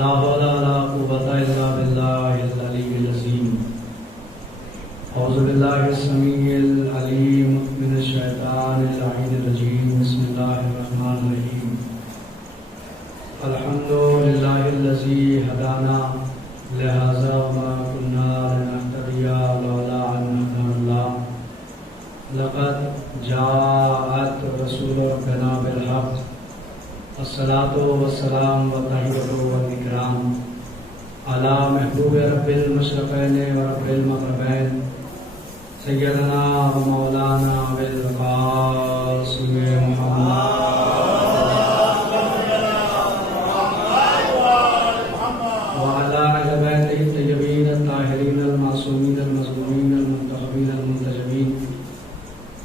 لا حول ولا قوة إلا بالله العلي العظيم. أعوذ بالله السميع العليم من الشيطان اللعين الرجيم. بسم الله الرحمن الرحيم. الحمد لله الذي هدانا لهذا وما كنا لنهتدي لولا أن هدانا الله. لقد جاءت رسول ربنا بالحق. الصلاة والسلام والتحية والإكرام على محبوب رب المشرقين ورب المغربين سيدنا ومولانا أبي القاسم محمد وعلى أهل بيته الطيبين الطاهرين المعصومين المظلومين المنتخبين المنتجبين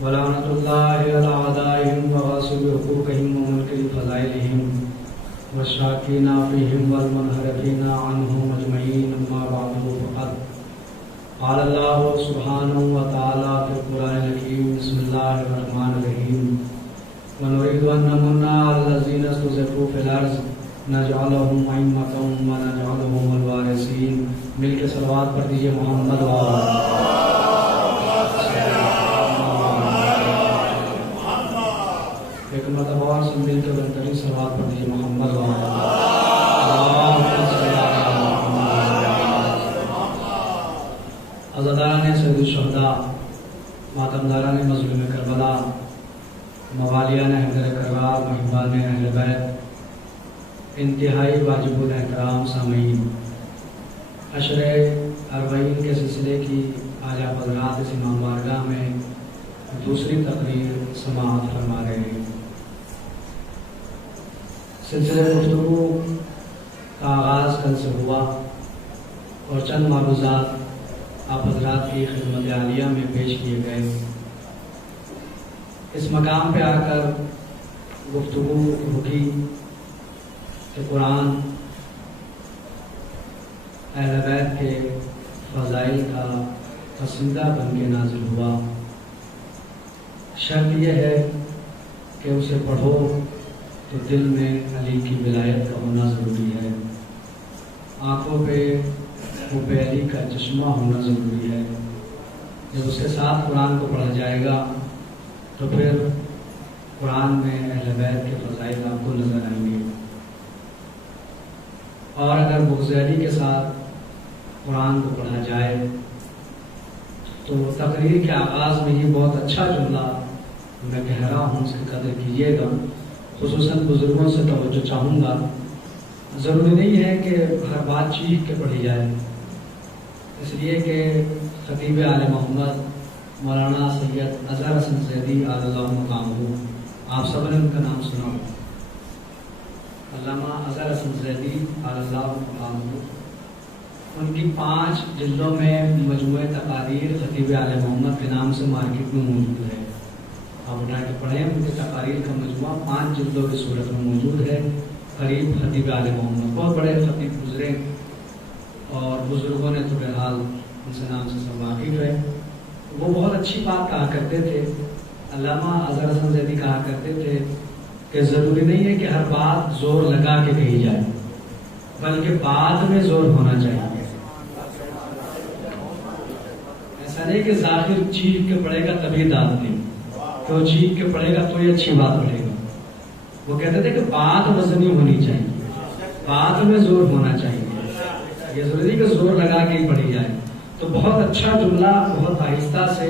ولعنة الله على أعدائهم وغاصب حقوقهم ومنكر فضائلهم والشاكين فيهم والمنحرفين عنهم أجمعين. أما بعد فقد قال الله سبحانه وتعالى في القرآن الحكيم. بسم الله الرحمن الرحيم. ونريد أن نمن على الذين استضعفوا في الأرض نجعلهم أئمة ونجعلهم الوارثين. مل کے صلوات پڑھ دیجیے محمد ایک مرتبہ اور سب مل کے بہترین صلوات پڑھ دیجیے محمد عزاداران سید الشہداء، ماتمداران مظلوم کربلا، موالیان حیدر کرار، محبان اہل بیت، انتہائی واجب الاحترام سامعین، عشر اربعین کے سلسلے کی آج آپ حضرات اس امام بارگاہ میں دوسری تقریر سماعت فرما رہے ہیں. سلسلے گفتگو کا آغاز کل سے ہوا اور چند معروضات آپ حضرات کی خدمت عالیہ میں پیش کیے گئے. اس مقام پہ آ کر گفتگو رکی کہ قرآن اہل بیت کے فضائل کا قصیدہ بن کے نازل ہوا. شرط یہ ہے کہ اسے پڑھو تو دل میں علی کی ولایت کا ہونا ضروری ہے، آنکھوں پہ حب علی کا چشمہ ہونا ضروری ہے. جب اس کے ساتھ قرآن کو پڑھا جائے گا تو پھر قرآن میں اہل بیت کے فضائل آپ کو نظر آئیں گے. اور اگر بغض علی کے ساتھ قرآن کو پڑھا جائے تو تقریر کے آغاز میں یہ بہت اچھا جملہ میں کہہ رہا ہوں، اس کی قدر کیجیے گا. خصوصاً بزرگوں سے توجہ چاہوں گا. ضروری نہیں ہے کہ ہر بات چیخ کے پڑھی جائے، اس لیے کہ خطیب آل محمد مولانا سید اظہر حسن زیدی علی اللہ مقامہ، آپ سب نے ان کا نام سنا ہو، علامہ اظہر حسن زیدی علی اللہ مقامہ، ان کی 5 جلدوں میں مجموعہ تقاریر خطیب آل محمد کے نام سے مارکیٹ میں موجود ہے. آپ اٹھا کے پڑھیں، ان کی تقاریر کا مجموعہ 5 جلدوں کی صورت میں موجود ہے. قریب خطیب آل محمد، بہت بڑے خطیب گزرے اور بزرگوں نے تو بہرحال ان سے نام سے سب واقف ہے. وہ بہت اچھی بات کہا کرتے تھے، علامہ اظہر حسن زیدی کہا کرتے تھے کہ ضروری نہیں ہے کہ ہر بات زور لگا کے کہی جائے، بلکہ بعد میں زور ہونا چاہیے. ایسا نہیں کہ ظاہر چیخ کے پڑھے گا تبھی داد دیں، تو چیخ کے پڑھے گا تو یہ اچھی بات پڑھے گا. وہ کہتے تھے کہ بات وزنی ہونی چاہیے، بعد میں زور ہونا چاہیے. یہ ضروری کہ زور لگا کے ہی پڑھی جائے. تو بہت اچھا جملہ بہت آہستہ سے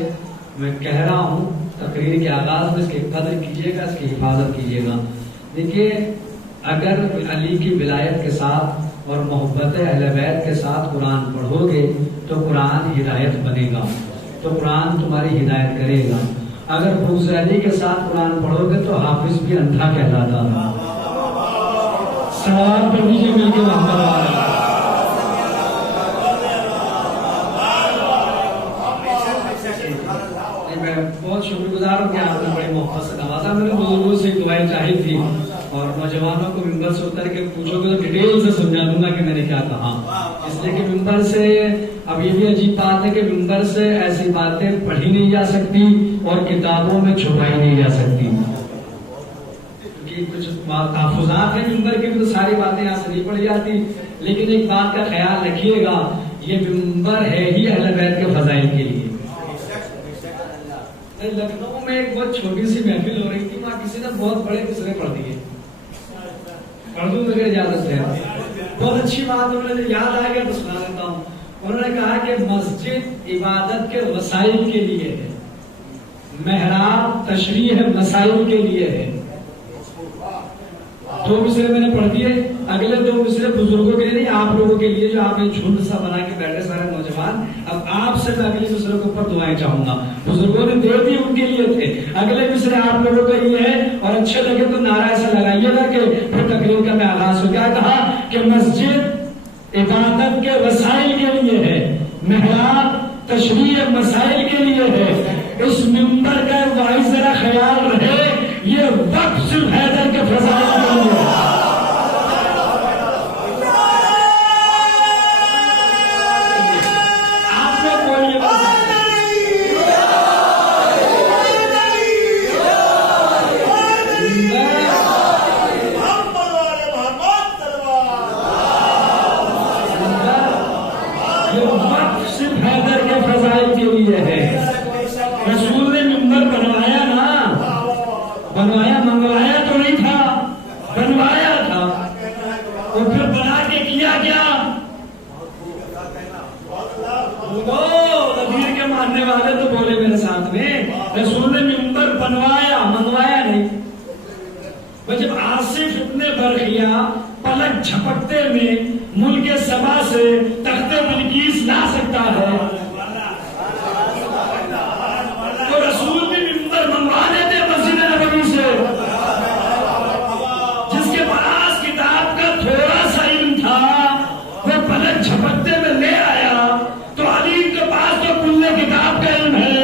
میں کہہ رہا ہوں تقریر کے آغاز میں، اس کی قدر کیجیے گا، اس کی حفاظت کیجیے گا. دیکھیے، اگر علی کی ولایت کے ساتھ اور محبت اہل بیت کے ساتھ قرآن پڑھو گے تو قرآن ہدایت بنے گا، تو قرآن تمہاری ہدایت کرے گا. اگر بغض علی کے ساتھ قرآن پڑھو گے تو حافظ بھی اندھا کہلاتا ہے. سوال پڑھ دیجیے مل کے محمد والا. میں بہت شکر گزار ہوں کہ آپ نے بڑی محبت سے نوازا. میں نے بزرگوں سے دعائیں چاہی تھی اور نوجوانوں کو ممبر سے اتر کے پوچھو گے تو ڈیٹیل سے سمجھا دوں گا کہ میں نے کیا کہا. اس لیے کہ ممبر سے اب یہ بھی عجیب بات ہے کہ ممبر سے ایسی باتیں پڑھی نہیں جا سکتی اور کتابوں میں چھپائی نہیں جا سکتی. کچھ تحفظات ہیں ممبر کی، تو ساری باتیں یہاں سے نہیں پڑھی جاتی، لیکن ایک بات کا خیال رکھیے گا، یہ منبر ہے ہی اہل بیت کے فضائل کے لیے۔ لکھنؤ میں ایک بہت چھوٹی سی محفل ہو رہی تھی، وہاں کسی نے بہت بڑے مصرے پڑھ دیے، پڑھ دوں اگر اجازت ہے؟ بہت اچھی بات، انہوں نے یاد آ گیا تو سنا دیتا ہوں۔ انہوں نے کہا کہ مسجد عبادت کے وسائل کے لیے ہے، محراب تشریح مسائل کے لیے ہے۔ دو مصرے میں نے پڑھ دیے، اگلے دو مصرے بزرگوں کے لیے نہیں، آپ لوگوں کے لیے جو آپ ایک جھنڈ سا بنا کے بیٹھے سارے نوجوان۔ اب آپ سے میں اگلے مصرے کے اوپر دعائیں چاہوں گا، بزرگوں نے دے دی، ان کے لیے تھے، اگلے مصرے آپ لوگوں کے لیے ہے، اور اچھے لگے تو نعرہ ایسا لگائیے گا کہ پھر تقریر کا میں آغاز ہو گیا۔ کہا کہ مسجد عبادت کے وسائل کے لیے ہے، محراب تشریح مسائل کے لیے ہے۔ اس منبر کا واحد ذرا خیال رہے، یہ وقت صرف حیدر کے فضائل کے لیے ہے۔ رسول نے منبر بنوایا، منگوایا نہیں۔ جب آصف ابن برخیا پلک جھپکتے میں ملک سبا سے تخت بلقیس لا سکتا ہے تو رسول بھی منبر منگوا لیتے مسجد نبوی سے۔ جس کے پاس کتاب کا تھوڑا سا علم تھا وہ پلک جھپکتے میں لے آیا، تو علی کے پاس تو کل کتاب کا علم ہے،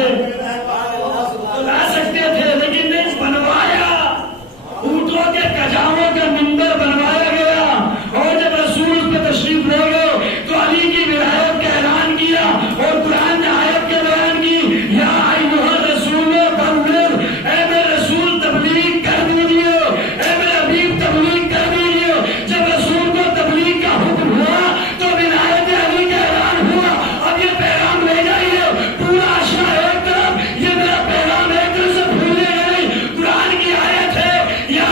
کجاووں کا منبر بنوایا گیا، اور جب رسول اس پہ تشریف لے گئے تو علی کی ولایت کا اعلان کیا، اور قرآن نے آیت کے بیان کی، یا ایھا الرسول بلغ، اے میرے رسول تبلیغ کر دیجیے، اے میرے حبیب تبلیغ کر دیجیے۔ جب رسول کو تبلیغ کا حکم ہوا تو ولایت علی کا اعلان ہوا، اب یہ پیغام لے جائیے پورا اشیاء ایک طرف، یہ میرا پیغام ایک طرف سے بھولے گا نہیں۔ قرآن کی آیت ہے، یا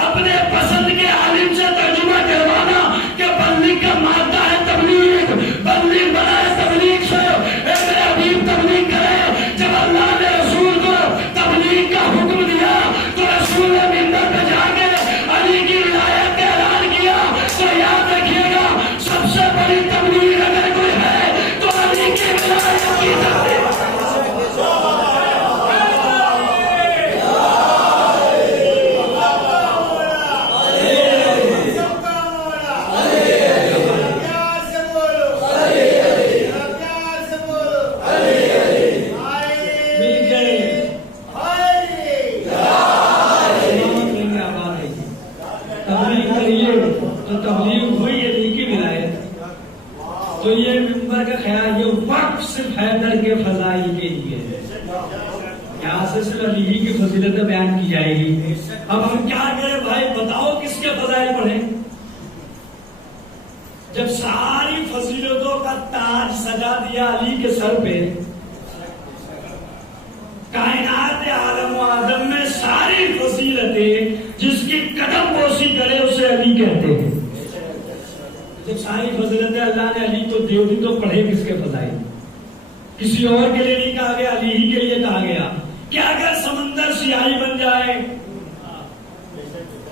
اپنے پسند کے عالم سے ترجمہ کروانا کہ بندی کا مادہ ہے تبلیغ، بندی بنا ہے تبلیغ سے، اے میرے حبیب تبلیغ کرے۔ جب اللہ نے رسول کو تبلیغ کا حکم دیا تو رسول نے منبر پہ جا کے علی کی ولایت کا اعلان کیا۔ تو یاد رکھیے گا، سب سے بڑی تبلیغ اگر کوئی ہے تو علی کی ولایت کی تبلیغ۔ تو یہ منبر کا خیال، یہ وقت صرف حیدر کے فضائل کے لیے ہے، یہاں سے صرف علی کی فضیلتیں بیان کی جائے گی۔ اب ہم کیا کریں بھائی، بتاؤ کس کے فضائل پڑھیں؟ جب ساری فضیلتوں کا تاج سجا دیا علی کے سر پہ، کائنات عالم و آدم میں ساری فضیلتیں جس کی قدم بوسی کرے اسے علی کہتے ہیں۔ جب ساری فضیلتیں اللہ نے علی کو دے دی تو پڑھے کس کے فضائل؟ کسی اور کے لیے نہیں کہا گیا، علی ہی کے لیے کہا گیا کہ اگر سمندر سیاہی بن جائے،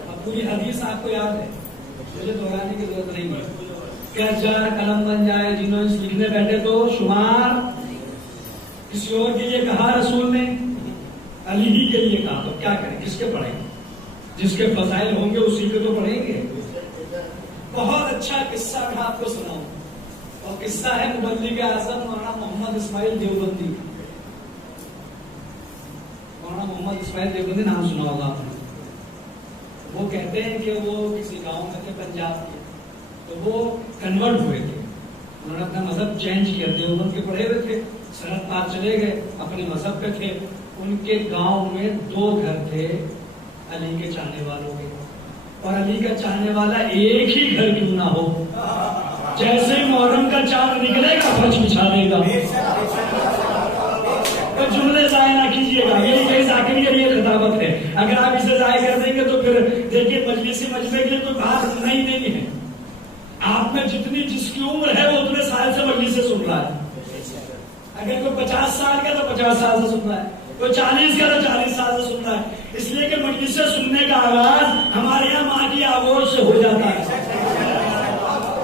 اب پوری حدیث آپ کو یاد ہے، مجھے دہرانے کی ضرورت نہیں ہے، کہ ہزار قلم بن جائے جنہوں نے لکھنے بیٹھے تو شمار کسی اور کے لیے کہا رسول نے، علی ہی کے لیے کہا، تو کیا کریں، کس کے پڑھیں؟ جس کے فضائل ہوں گے اسی کے تو پڑھیں گے۔ بہت اچھا قصہ میں آپ کو سناؤں، اور قصہ ہے مبلغ اعظم مولانا محمد اسماعیل دیوبندی۔ مولانا محمد اسماعیل دیوبندی نام سنا ہوگا آپ نے۔ وہ کہتے ہیں کہ وہ کسی گاؤں میں تھے پنجاب کے، تو وہ کنورٹ ہوئے تھے، انہوں نے اپنا مذہب چینج کیا، دیوبند کے پڑھے ہوئے تھے، سرحد پار چلے گئے، اپنے مذہب پہ تھے۔ ان کے گاؤں میں 2 گھر تھے علی کے چاہنے والوں کے، اور علی کا چاہنے والا ایک ہی گھر کیوں نہ ہو، جیسے محرم کا چاند نکلے گا فرش بچھا دے گا۔ جملے ضائع نہ کیجیے گا، یہ کئی ذاکری کے لیے خطابت ہے، اگر آپ اسے ضائع کر دیں گے تو پھر دیکھیے مجلسی مجمع کے لیے کوئی بات نہیں ہے۔ آپ میں جتنی جس کی عمر ہے وہ اتنے سال سے مجلس سے سن رہا ہے، اگر کوئی 50 سال کا تو 50 سال سے سن رہا ہے، کوئی 40 کا تو 40 سال سے سن رہا ہے، اس لیے کہ مجلس سے سننے کا آغاز ہمارے یہاں ماں کی آغوش سے ہو جاتا ہے۔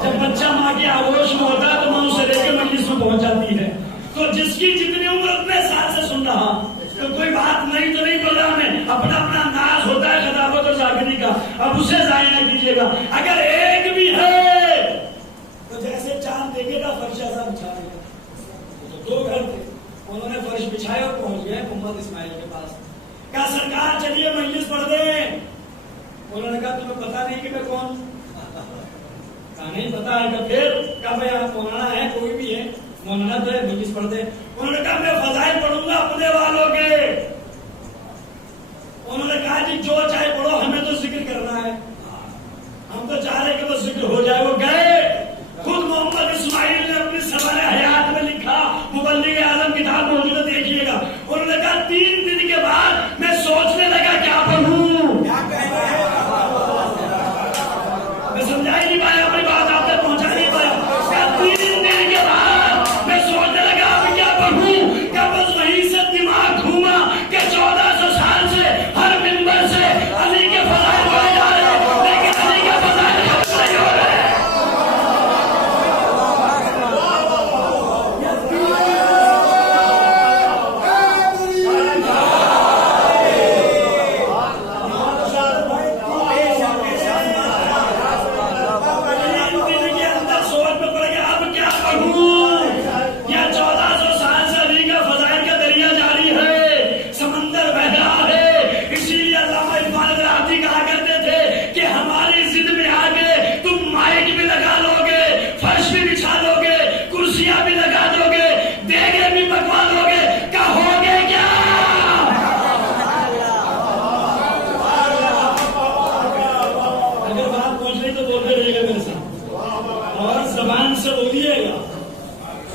جب بچہ ماں کی آغوش میں ہوتا ہے تو ماں اسے لے کے مجلس میں پہنچ جاتی ہے، تو جس کی جتنی عمر اتنے سال سے سن رہا تو کوئی بات نہیں تو نہیں بول رہا، میں اپنا انداز ہوتا ہے خطابت اور ذاکری کا، اب اسے ضائع نہ کیجیے گا۔ اگر ایک بھی ہے تو جیسے چاند دیکھے گا فرش ایسا بچھا دے گا۔ تو 2 گھر تھے، انہوں نے فرش بچھائے اور پہنچ گئے محمد اسماعیل کے پاس، کہا سرکار چلیے مجلس پڑھ دیں۔ انہوں نے کہا تمہیں پتا نہیں کہ میں کون؟ کہا نہیں پتا ہے۔ کہ پھر کہا بھائی آپ مولانا ہے، کوئی بھی ہے مولانا تو ہے، مجلس پڑھ دیں۔ انہوں نے کہا میں فضائل پڑھوں گا اپنے والوں کے۔ انہوں نے کہا جی جو چاہے پڑھو، ہمیں تو ذکر کرنا ہے، ہم تو چاہ رہے کہ وہ ذکر ہو جائے۔ وہ گئے، خود محمد اسماعیل نے اپنی سوال حیات میں لکھا، مبلغ اعظم کتاب موجود ہے دیکھیے گا۔ انہوں نے کہا 3 دن کے بعد میں سوچنے لگا کیا پڑھوں، میں سمجھا ہی نہیں پایا، اپنی بات آپ تک پہنچا نہیں پایا۔ 3 دن کے بعد میں سوچنے لگا اب کیا پڑھوں، کیا بس وہیں سے دماغ گھوما کہ 1400 سال سے ہر منبر سے علی کے فضائل پڑھے جا رہے ہیں، لیکن علی کے فضائل ختم نہیں ہو رہے۔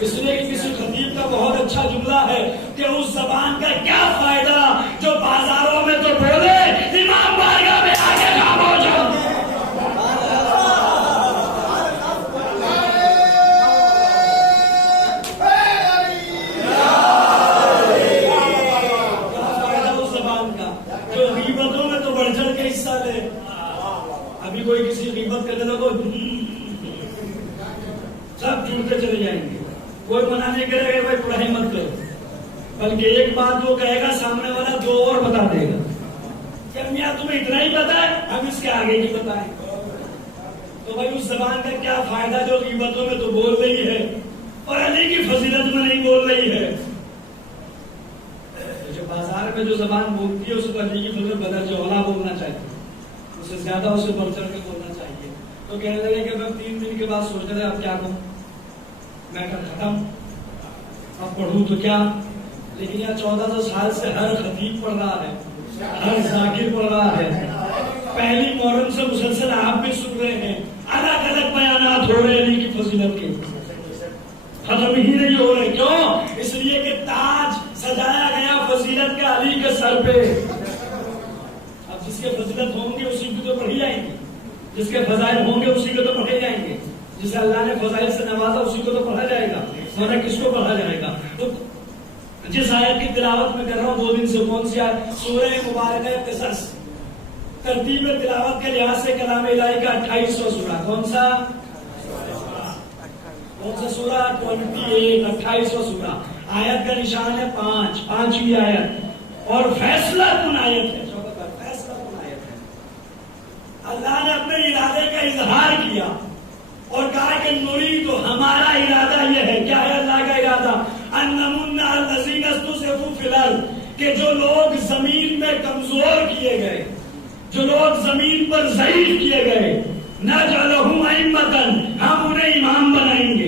اس لیے کہ کسی خطیب کا بہت اچھا جملہ ہے کہ اس زبان کا کیا فائدہ جو بازاروں میں تو بولے، امام بارگاہ میں آگے خاموش ہو۔ اس زبان کا جو غیبتوں میں تو بڑھ چڑھ کے حصہ لے۔ ابھی کوئی کسی غیبت کرنے لگو سب جڑتے چلے جائیں گے، کوئی منع نہیں کرے گا بھائی پڑھائی مت کرو، بلکہ ایک بات وہ کہے گا سامنے والا 2 اور بتا دے گا کہ میاں تمہیں اتنا ہی پتا ہے، ہم اس کے آگے کی بتائیں۔ تو بھائی اس زبان کا کیا فائدہ جو غیبتوں میں تو بول رہی ہے اور علی کی فضیلت میں نہیں بول رہی ہے۔ جو بازار میں جو زبان بولتی ہے اسے تو علی کی فضیلت بدل جو اولا بولنا چاہیے، اسے زیادہ اسے بڑھ چڑھ کے بولنا چاہیے۔ تو کہنے لگے کہ میں 3 دن کے بعد سوچ رہے اب کیا کروں، میں ختم اب پڑھوں تو کیا، لیکن یہ 1400 سال سے ہر خطیب پڑھ رہا ہے، ہر ذاکر پڑھ رہا ہے، پہلی محرم سے مسلسل آپ بھی سن رہے ہیں، الگ الگ بیانات ہو رہے علی کی فضیلت کے، ختم ہی نہیں ہو رہے۔ کیوں؟ اس لیے کہ تاج سجایا گیا فضیلت کا علی کے سر پہ۔ اب جس کے فضیلت ہوں گے اسی کو تو پڑھی جائیں گے، جس کے فضائل ہوں گے اسی کو تو پڑھے جائیں گے، جسے اللہ نے فضائل سے نوازا اسی کو تو پڑھا جائے گا، ورنہ کس کو پڑھا جائے گا۔ تو جس آیت کی تلاوت میں کر رہا ہوں 2 دن سے، کون سی آیت؟ سورہ مبارکہ قصص۔ ترتیب تلاوت کے لحاظ سے کلام الہی کا 28واں سورہ، کون سا سورہ؟ 28 28واں سورہ۔ آیت کا نشان ہے 5، 5ویں آیت، اور فیصلہ کن آیت ہے، فیصلہ کن آیت ہے۔ اللہ نے اپنے ارادے کا اظہار کیا اور کہا کہ نرید، تو ہمارا ارادہ یہ ہے، کیا ہے اللہ کا ارادہ؟ ان نمن علی الذین استضعفوا فی الارض، کہ جو لوگ زمین میں کمزور کیے گئے، جو لوگ زمین پر ضعیف کیے گئے، نجعلہم ائمۃ، ہم انہیں امام بنائیں گے،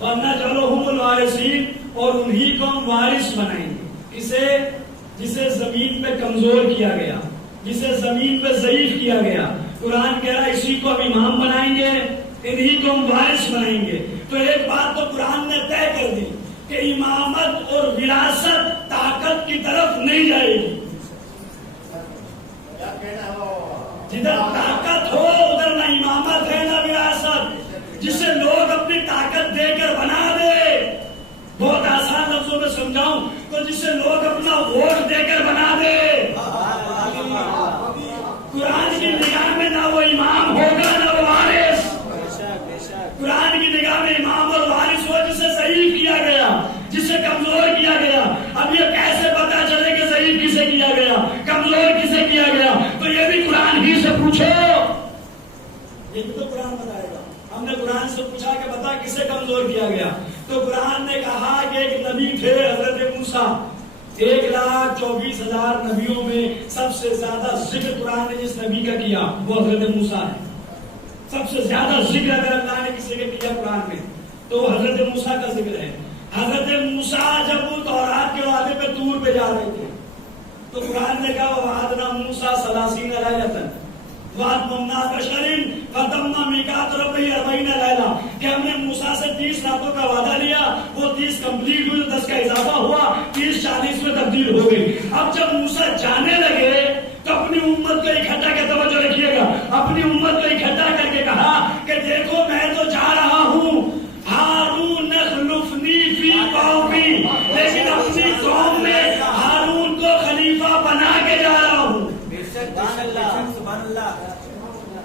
ونجعلہم الوارثین، اور انہی کو ہم وارث بنائیں گے۔ کسے؟ جسے زمین میں کمزور کیا گیا، جسے زمین پہ ضعیف کیا گیا. قرآن کہہ رہا ہے اسی کو ہم امام بنائیں گے, انہی کو ہم وارث بنائیں گے. تو ایک بات تو قرآن نے طے کر دی کہ امامت اور وراثت طاقت کی طرف نہیں جائے گی. جدھر طاقت ہو ادھر نہ امامت ہے نہ وراثت. جسے لوگ اپنی طاقت دے کر بنا دے, بہت آسان لفظوں میں سمجھاؤں تو جسے لوگ اپنا ووٹ دے کر بنا دے, قرآن کی نگاہ میں نہ وہ امام ہوگا نہ وہ وارث. قرآن کی نگاہ میں امام اور وارث ہو جسے ضعیف کیا گیا, جسے کمزور کیا گیا. اب یہ کیسے پتا چلے کہ ضعیف کسے کیا گیا, کمزور کسے کیا گیا؟ تو یہ بھی قرآن ہی سے پوچھو, یہ بھی تو قرآن بتائے گا. ہم نے قرآن سے پوچھا کہ بتا کسے کمزور کیا گیا, تو قرآن نے کہا کہ ایک نبی تھے حضرت موسیٰ. 1,24,000 نبیوں میں سب سے زیادہ ذکر قرآن نے جس نبی کا کیا وہ حضرت موسیٰ ہے. سب سے زیادہ ذکر اگر اللہ نے کسی کا کیا قرآن میں تو حضرت موسیٰ کا ذکر ہے. حضرت موسیٰ جب وہ تورات کے وعدے پہ طور پہ جا رہے تھے تو قرآن نے کہا وعدنا موسیٰ 30 لیلۃ وَأَتْمَمْنَا بَشَرٍ فَتَمَّ مِيقَاتُ رَبِّهِ 40 لیلۃ, کہ ہم نے موسیٰ سے 30 راتوں کا وعدہ لیا, وہ 30 کمپلیٹ ہوئی, 10 کا اضافہ ہوا, 30 40 میں تبدیل ہو گئی. اب جب موسیٰ جانے لگے تو اپنی امت کو اکٹھا کر, توجہ رکھیے گا, اپنی امت کو اکٹھا کر کے کہا کہ دیکھو میں تو جا رہا ہوں, ہارون اخلفنی فی قومی, لیکن اپنی قوم میں ہارون کو خلیفہ بنا کے جا رہا ہوں.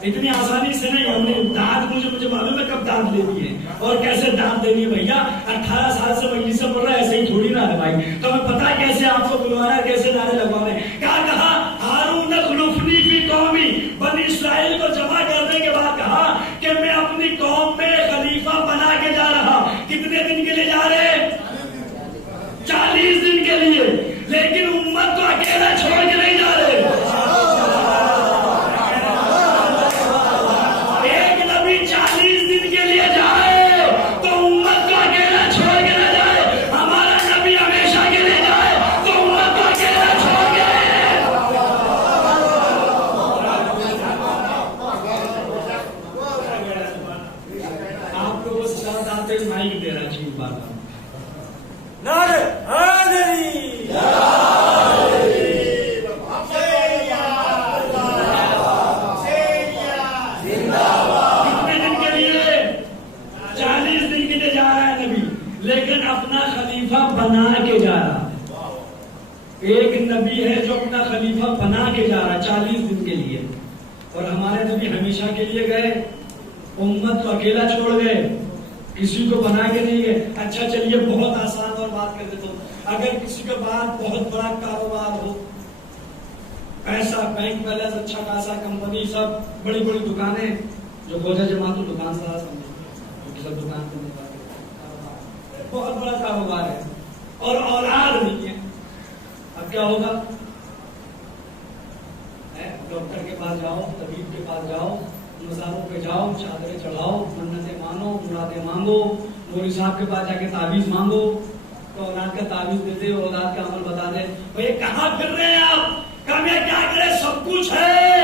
اتنی آسانی سے نہیں, ہم نے داد مجھے معلوم ہے کب داد لینی ہے اور کیسے داد دینی ہے. بھیا 18 سال سے مجلس سے پڑھ رہا ہے, ایسے ہی تھوڑی نہ ہے بھائی, تو ہمیں پتا کیسے آپ کو بلوانا ہے, کیسے نعرے لگوانے ہیں. کیا کہا ہارون اخلفنی فی قومی, بنی اسرائیل کو جمع کرنے کے بعد کہا کہ میں اپنی قوم میں خلیفہ بنا کے جا رہا. کتنے دن کے لیے جا رہے؟ 40 دن کے لیے, لیکن امت کو اکیلا چھوڑ کے نہیں جا رہے. ایک نبی 40 دن کے لیے جائے تو امت کو اکیلا چھوڑ کے نہ جائے. ہمارا نبی ہمیشہ کے لیے جائے تو امت کو اکیلا چھوڑ کے. آپ کو وہ ساتھ آتے مائک دے رہا چیز بار بار. نعرے حیدری, کتنے دن کے لیے؟ 40 دن کے لیے جا رہا ہے نبی, لیکن اپنا خلیفہ بنا کے جا رہا ہے. ایک نبی ہے جو اپنا خلیفہ بنا کے جا رہا ہے 40 دن کے لیے, اور ہمارے نبی ہمیشہ کے لیے گئے, امت کو اکیلا چھوڑ گئے, کسی کو بنا کے نہیں گئے. اچھا چلیے بہت آسان اور بات کر دیتا ہوں, اگر کسی کے بعد بہت بڑا کاروبار ہو, پیسہ بینک بیلنس اچھا خاصا, کمپنی سب بڑی بڑی دکانیں, جو بوجھا جمع تو دکان سارا سمجھے سب دکان پہ نہیں پاتے, بہت بڑا کاروبار ہے اور اولاد نہیں ہے. اب کیا ہوگا؟ ڈاکٹر کے پاس جاؤ, طبیب کے پاس جاؤ, مزاروں پہ جاؤ, چادریں چڑھاؤ, منتیں مانو, مرادیں مانگو, مولوی صاحب کے پاس جا کے تعویذ مانگو, تو اولاد کا تعویذ دیتے, اولاد کا عمل بتا دے. بھائی کہاں پھر رہے ہیں آپ؟ کام یا کیا کرے, سب کچھ ہے,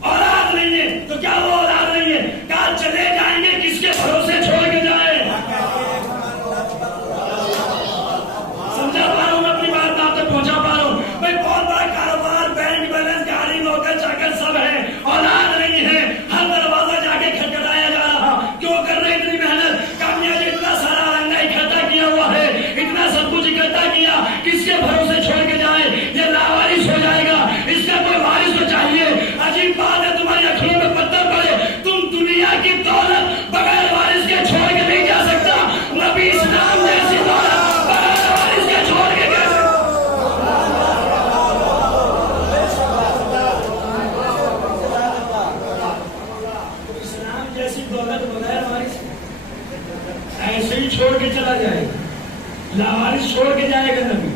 اولاد نہیں ہے تو کیا وہ اولاد نہیں ہے؟ کہاں چلے جائیں گے, کس کے بھروسے چھوڑ کے جائیں؟ سمجھا پا رہا ہوں میں اپنی بات آپ تک پہنچا پا رہا ہوں. بھائی بہت بڑا کاروبار, بینک بیلنس, گاڑی, نوکر چاکر سب ہے, اولاد نہیں ہے. ہر دروازہ جا کے کھٹکھٹایا جا رہا, کیوں کر رہے اتنی محنت؟ کامیابی اتنا سارا رنگا اکٹھا کیا ہوا ہے, اتنا سب کچھ اکٹھا کیا, کس کے بھروسے چھوڑ کے جائیں؟ یہ لاوارث ہو جائے گا, اس کا کوئی وارث تو چاہیے. عجیب بات ہے, تمہاری آنکھوں میں پتھر پڑے, تم دنیا کی دولت بغیر وارث کے چھوڑ کے نہیں جا سکتا. نبی اسلام جیسی دولت بغیر وارث کے چھوڑ کے گئے. اسلام جیسی دولت بغیر وارث ایسے ہی چھوڑ کے چلا جائے گا, لاوارث چھوڑ کے جائے گا نبی.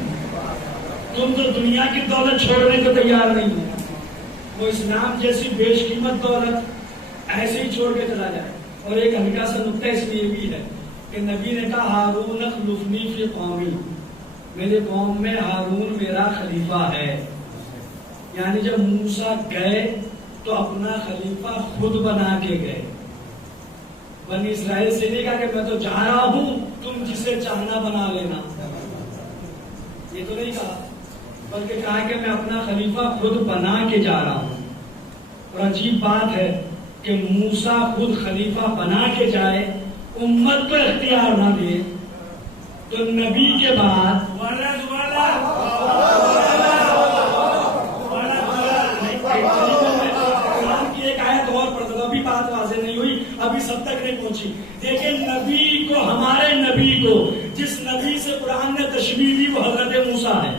تم تو دنیا کی دولت چھوڑنے کو تیار نہیں ہے, وہ اسلام جیسی بیش قیمت دولت ایسے ہی چھوڑ کے چلا جائے. اور ایک ہلکا سا نقطہ اس لیے بھی ہے کہ نبی نے کہا ہارون اخلفنی فی قومی, میرے قوم میں ہارون میرا خلیفہ ہے. یعنی جب موسیٰ گئے تو اپنا خلیفہ خود بنا کے گئے. بنی اسرائیل سے نہیں کہا کہ میں تو جا رہا ہوں تم جسے چاہنا بنا لینا، یہ تو نہیں کہا، بلکہ کہا کہ میں اپنا خلیفہ خود بنا کے جا رہا ہوں. اور عجیب بات ہے کہ موسیٰ خود خلیفہ بنا کے جائے، امت کو اختیار نہ دے، تو نبی کے بعد ایک آیت اور پڑھتا تھا، ابھی بات واضح نہیں ہوئی، ابھی سب تک نہیں پہنچی. دیکھیں نبی کو، ہمارے نبی کو جس نبی سے قرآن نے تشبیہ دی وہ حضرت موسیٰ ہے.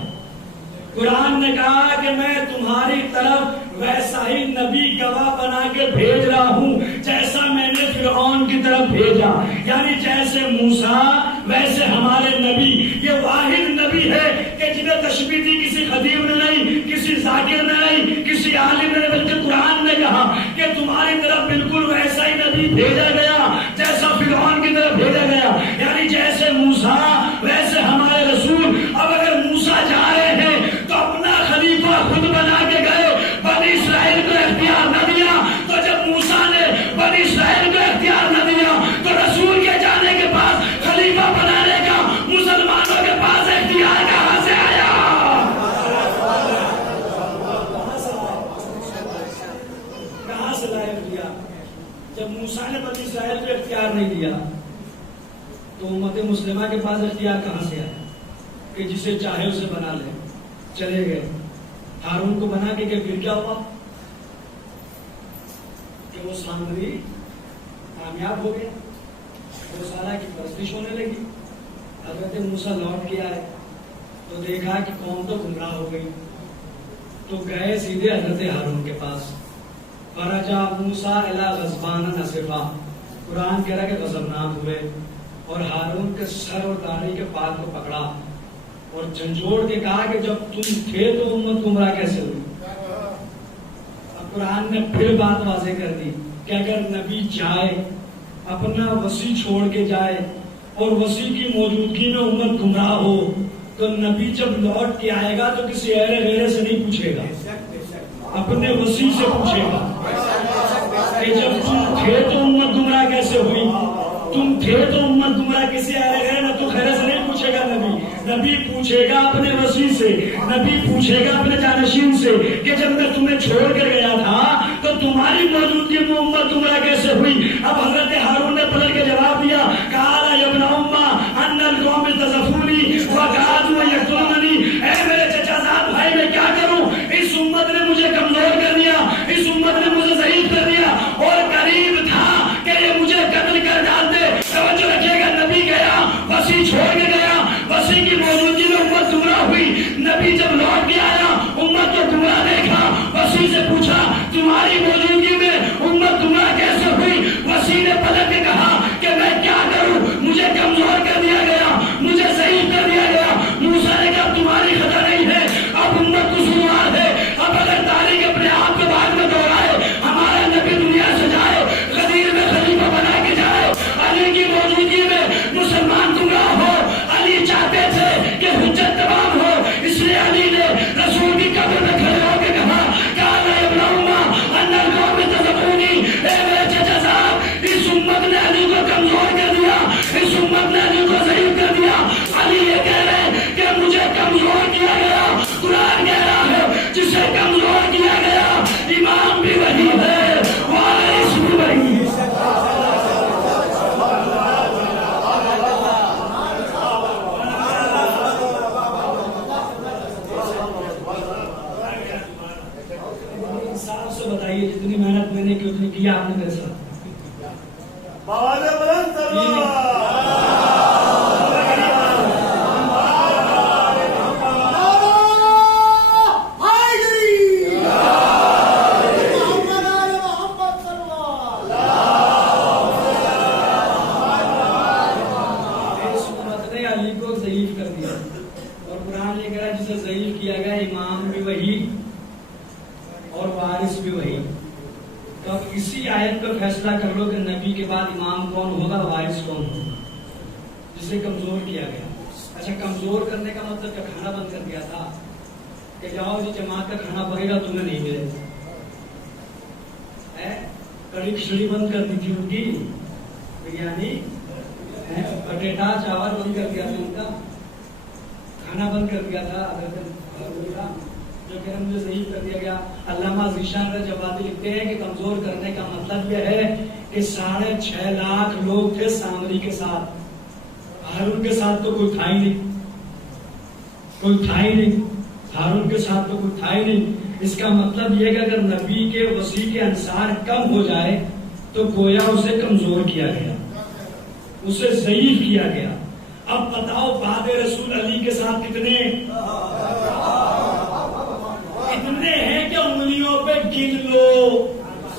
قرآن نے کہا کہ میں تمہاری طرف ویسا ہی نبی گواہ بنا کے بھیج رہا ہوں جیسا میں نے فرعون کی طرف بھیجا. یعنی جیسے موسیٰ ویسے ہمارے نبی. یہ واحد نبی ہے کہ جنہیں تشبیہ دی کسی خطیب نے نہیں، کسی ذاکر نے نہیں، کسی عالم نے نہیں، بلکہ قرآن نے کہا کہ تمہاری طرف بالکل ویسا ہی نبی بھیجا گیا جیسا فرعون کی طرف بھیجا گیا. یعنی جیسے موسیٰ ویسے ہمارے رسول. اب اگر موسیٰ جا رہے ہیں تو اپنا خلیفہ خود بنا کے گئے، بنی اسرائیل کو اختیار نہ دیا. تو جب موسیٰ نے بنی اسرائیل کو اختیار نہ دیا تو رسول کے جانے کے بعد خلیفہ بنانے کا مسلمانوں کے پاس اختیار کہاں سے آیا؟ کہاں سے لائے دیا؟ جب موسیٰ نے بنی اسرائیل کو اختیار نہیں دیا تو امت مسلمہ کے پاس اختیار کہاں سے آیا کہ جسے چاہے اسے بنا لے؟ چلے گئے ہارون کو بنا کے، کہ پھر کیا ہوا کہ وہ سامری کامیاب ہو گیا، وہ سارا کی پرستش ہونے لگی. حضرت موسیٰ لوٹ کے آئے تو دیکھا کہ قوم تو گمراہ ہو گئی، تو گئے سیدھے حضرت ہارون کے پاس. فرجع موسیٰ الی غضبان اسفا، قرآن کہہ رہا کہ غضبناک ہوئے اور ہارون کے سر اور داڑھی کے بال کو پکڑا اور جھنجھوڑ کے کہا کہ جب تم تھے تو امت گمراہ کیسے ہوئی؟ اب قرآن نے پھر بات واضح کر دی کہ اگر نبی جائے، اپنا وسیع چھوڑ کے جائے اور وسیع کی موجودگی میں امت گمراہ ہو، تو نبی جب لوٹ کے آئے گا تو کسی ایرے غیرے سے نہیں پوچھے گا، اپنے وسیع سے پوچھے گا کہ جب تم تھے تو امت گمراہ کیسے ہوئی؟ تم تھے تو امت گمراہ کسی ایرے غیرے نہ تو خیرے سے نہیں پوچھے گا. نبی پوچھے گا اپنے وسیع سے، نبی پوچھے گا اپنے جانشین سے کہ جب میں تمہیں چھوڑ کر گیا تھا تو تمہاری موجودگی میں امت گمراہ کیسے ہوئی؟ اب حضرت ہارون نے پلٹ کے جواب دیا، قال یا ابن امہ ان القوم تزفونی وقعدوا یقتلوننی. اے میرے چچا زاد بھائی میں کیا کروں؟ اس امت نے مجھے کمزور کر دیا، اس امت نے مجھے ضعیف کر دیا، اور قریب تھا کہ یہ مجھے قتل کر ڈال دے. توجہ رکھیے گا، نبی گیا وسیع چھوڑ کے گیا، وسیع کی موجودگی میں امت گمراہ ہوئی. نبی جب لوٹ کے آیا امت کو گمراہ دیکھا، وسیع سے پوچھا تمہاری موجودگی میں امت گمراہ کیسے ہوئی؟ وسیع نے پلٹ کے کہا کہ میں کیا کروں، مجھے کمزور کر دیا گیا، مجھے ضعیف کر دیا گیا. موسیٰ نے کہا تمہاری خطا نہیں ہے، اب امت کو سنوار ہے. اب اگر تاریخ اپنے آپ کو بعد میں دوہرائے، ہمارا نبی دنیا سے جائے، غدیر میں خلیفہ بنا کے جائے، علی کی موجودگی میں مسلمان گمراہ ہو. علی چاہتے تھے کہ حجت تمام ہو، اس لیے علی نے رسول کی قبر میں کھڑے ہو کے کہا قال یا ابن امہ ان القوم تزفونی. اے میرے چچا صاحب، اس امت نے علی کو کمزور کر دیا، اس امت نے علی کو ضعیف کر دیا. علی یہ کہہ رہے ہیں کہ مجھے کمزور کیا گیا. قرآن کہہ رہا ہے جسے کمزور کیا گیا امام بھی وہی ہے، وارث بھی وہی ہے. بتائیے جتنی محنت میں نے کی اتنی کیا آپ نے میرے ساتھ. علی کو ضعیف کر دیا اور قرآن یہ کہہ رہا ہے جسے ضعیف کیا گیا امام بھی وہی اور وارث بھی وہی. تو اب اسی آیت پر فیصلہ کر لو کہ نبی کے بعد امام کون ہوگا، وارث کون ہوگا، جسے کمزور کیا گیا. اچھا، کمزور کرنے کا مطلب کہ کھانا بند کر دیا تھا کہ جاؤ جی جماعت کا کھانا پکے گا تمہیں نہیں ملے گا. کڑی کھچڑی بند کر دی تھی ان کی, بریانی پٹیٹا چاول بند کر دیا تھا, ان کا کھانا بند کر دیا تھا جو کہ مجھے ضعیف کر دیا گیا. علامہ ذیشان جوادی لکھتے ہیں کہ کمزور کرنے کا مطلب یہ ہے کہ 6.5 لاکھ لوگ تھے سامری کے ساتھ, ہارون کے ساتھ تو کوئی تھا ہی نہیں, ہارون کے ساتھ تو کوئی تھا ہی نہیں. اس کا مطلب یہ کہ اگر نبی کے وسیع کے انصار کم ہو جائے تو گویا اسے کمزور کیا گیا, اسے ضعیف کیا گیا. اب بتاؤ بعد رسول علی کے ساتھ کتنے ہیں کہ انگلیوں پہ گن لو.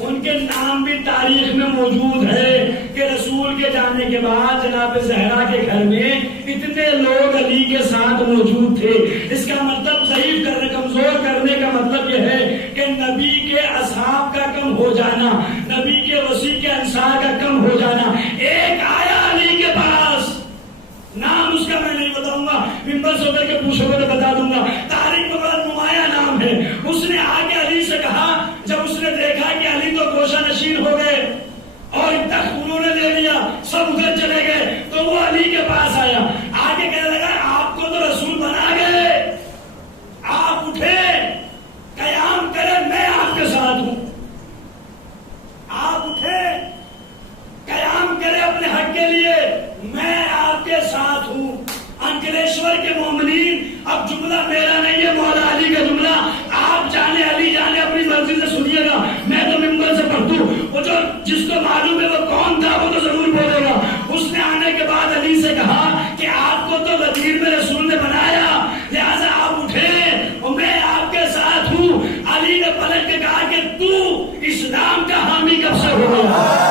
ان کے نام بھی تاریخ میں موجود ہے کہ رسول کے جانے کے بعد جناب زہرا کے گھر میں اتنے لوگ علی کے ساتھ موجود تھے. اس کا مطلب ضعیف کرنے, کمزور کرنے کا مطلب یہ ہے کہ نبی کے اصحاب کا کم ہو جانا, نبی کے وسیع کے انصار کا کم ہو جانا. ایک آیا علی کے پاس, نام اس کا میں نہیں بتاؤں گا, ممبر سے اتر کے پوچھو گے تو بتا دوں گا, تاریخ میں بڑا نمایاں نام ہے. اس نے آ کے علی سے کہا, جب اس نے دیکھا کہ علی تو گوشہ نشین ہو گئے اور تخت انہوں نے لے لیا, سب ادھر چلے گئے, تو وہ علی کے پاس آیا, آگے کہنے لگا آپ کو تو رسول بنا گئے, آپ اٹھے قیام کرے, میں آپ کے ساتھ ہوں. آپ اٹھے قیام کرے اپنے حق کے لیے, میں آپ کے ساتھ ہوں. انکلیشور کے مومنین, اب جملہ میرا نہیں ہے, مولا علی کا جملہ. آپ جانے علی جانے اپنی مرضی سے سنیے گا, میں تو ممبر سے پڑھوں. وہ جو جس کو معلوم ہے وہ کون تھا وہ تو ضرور بولے گا. اس نے آنے کے بعد علی سے کہا کہ آپ کو تو وزیر میں رسول نے بنایا, لہذا آپ اٹھے اور میں آپ کے ساتھ ہوں. علی نے پلٹ کے کہا کہ تو اسلام کا حامی کب سے ہو گیا؟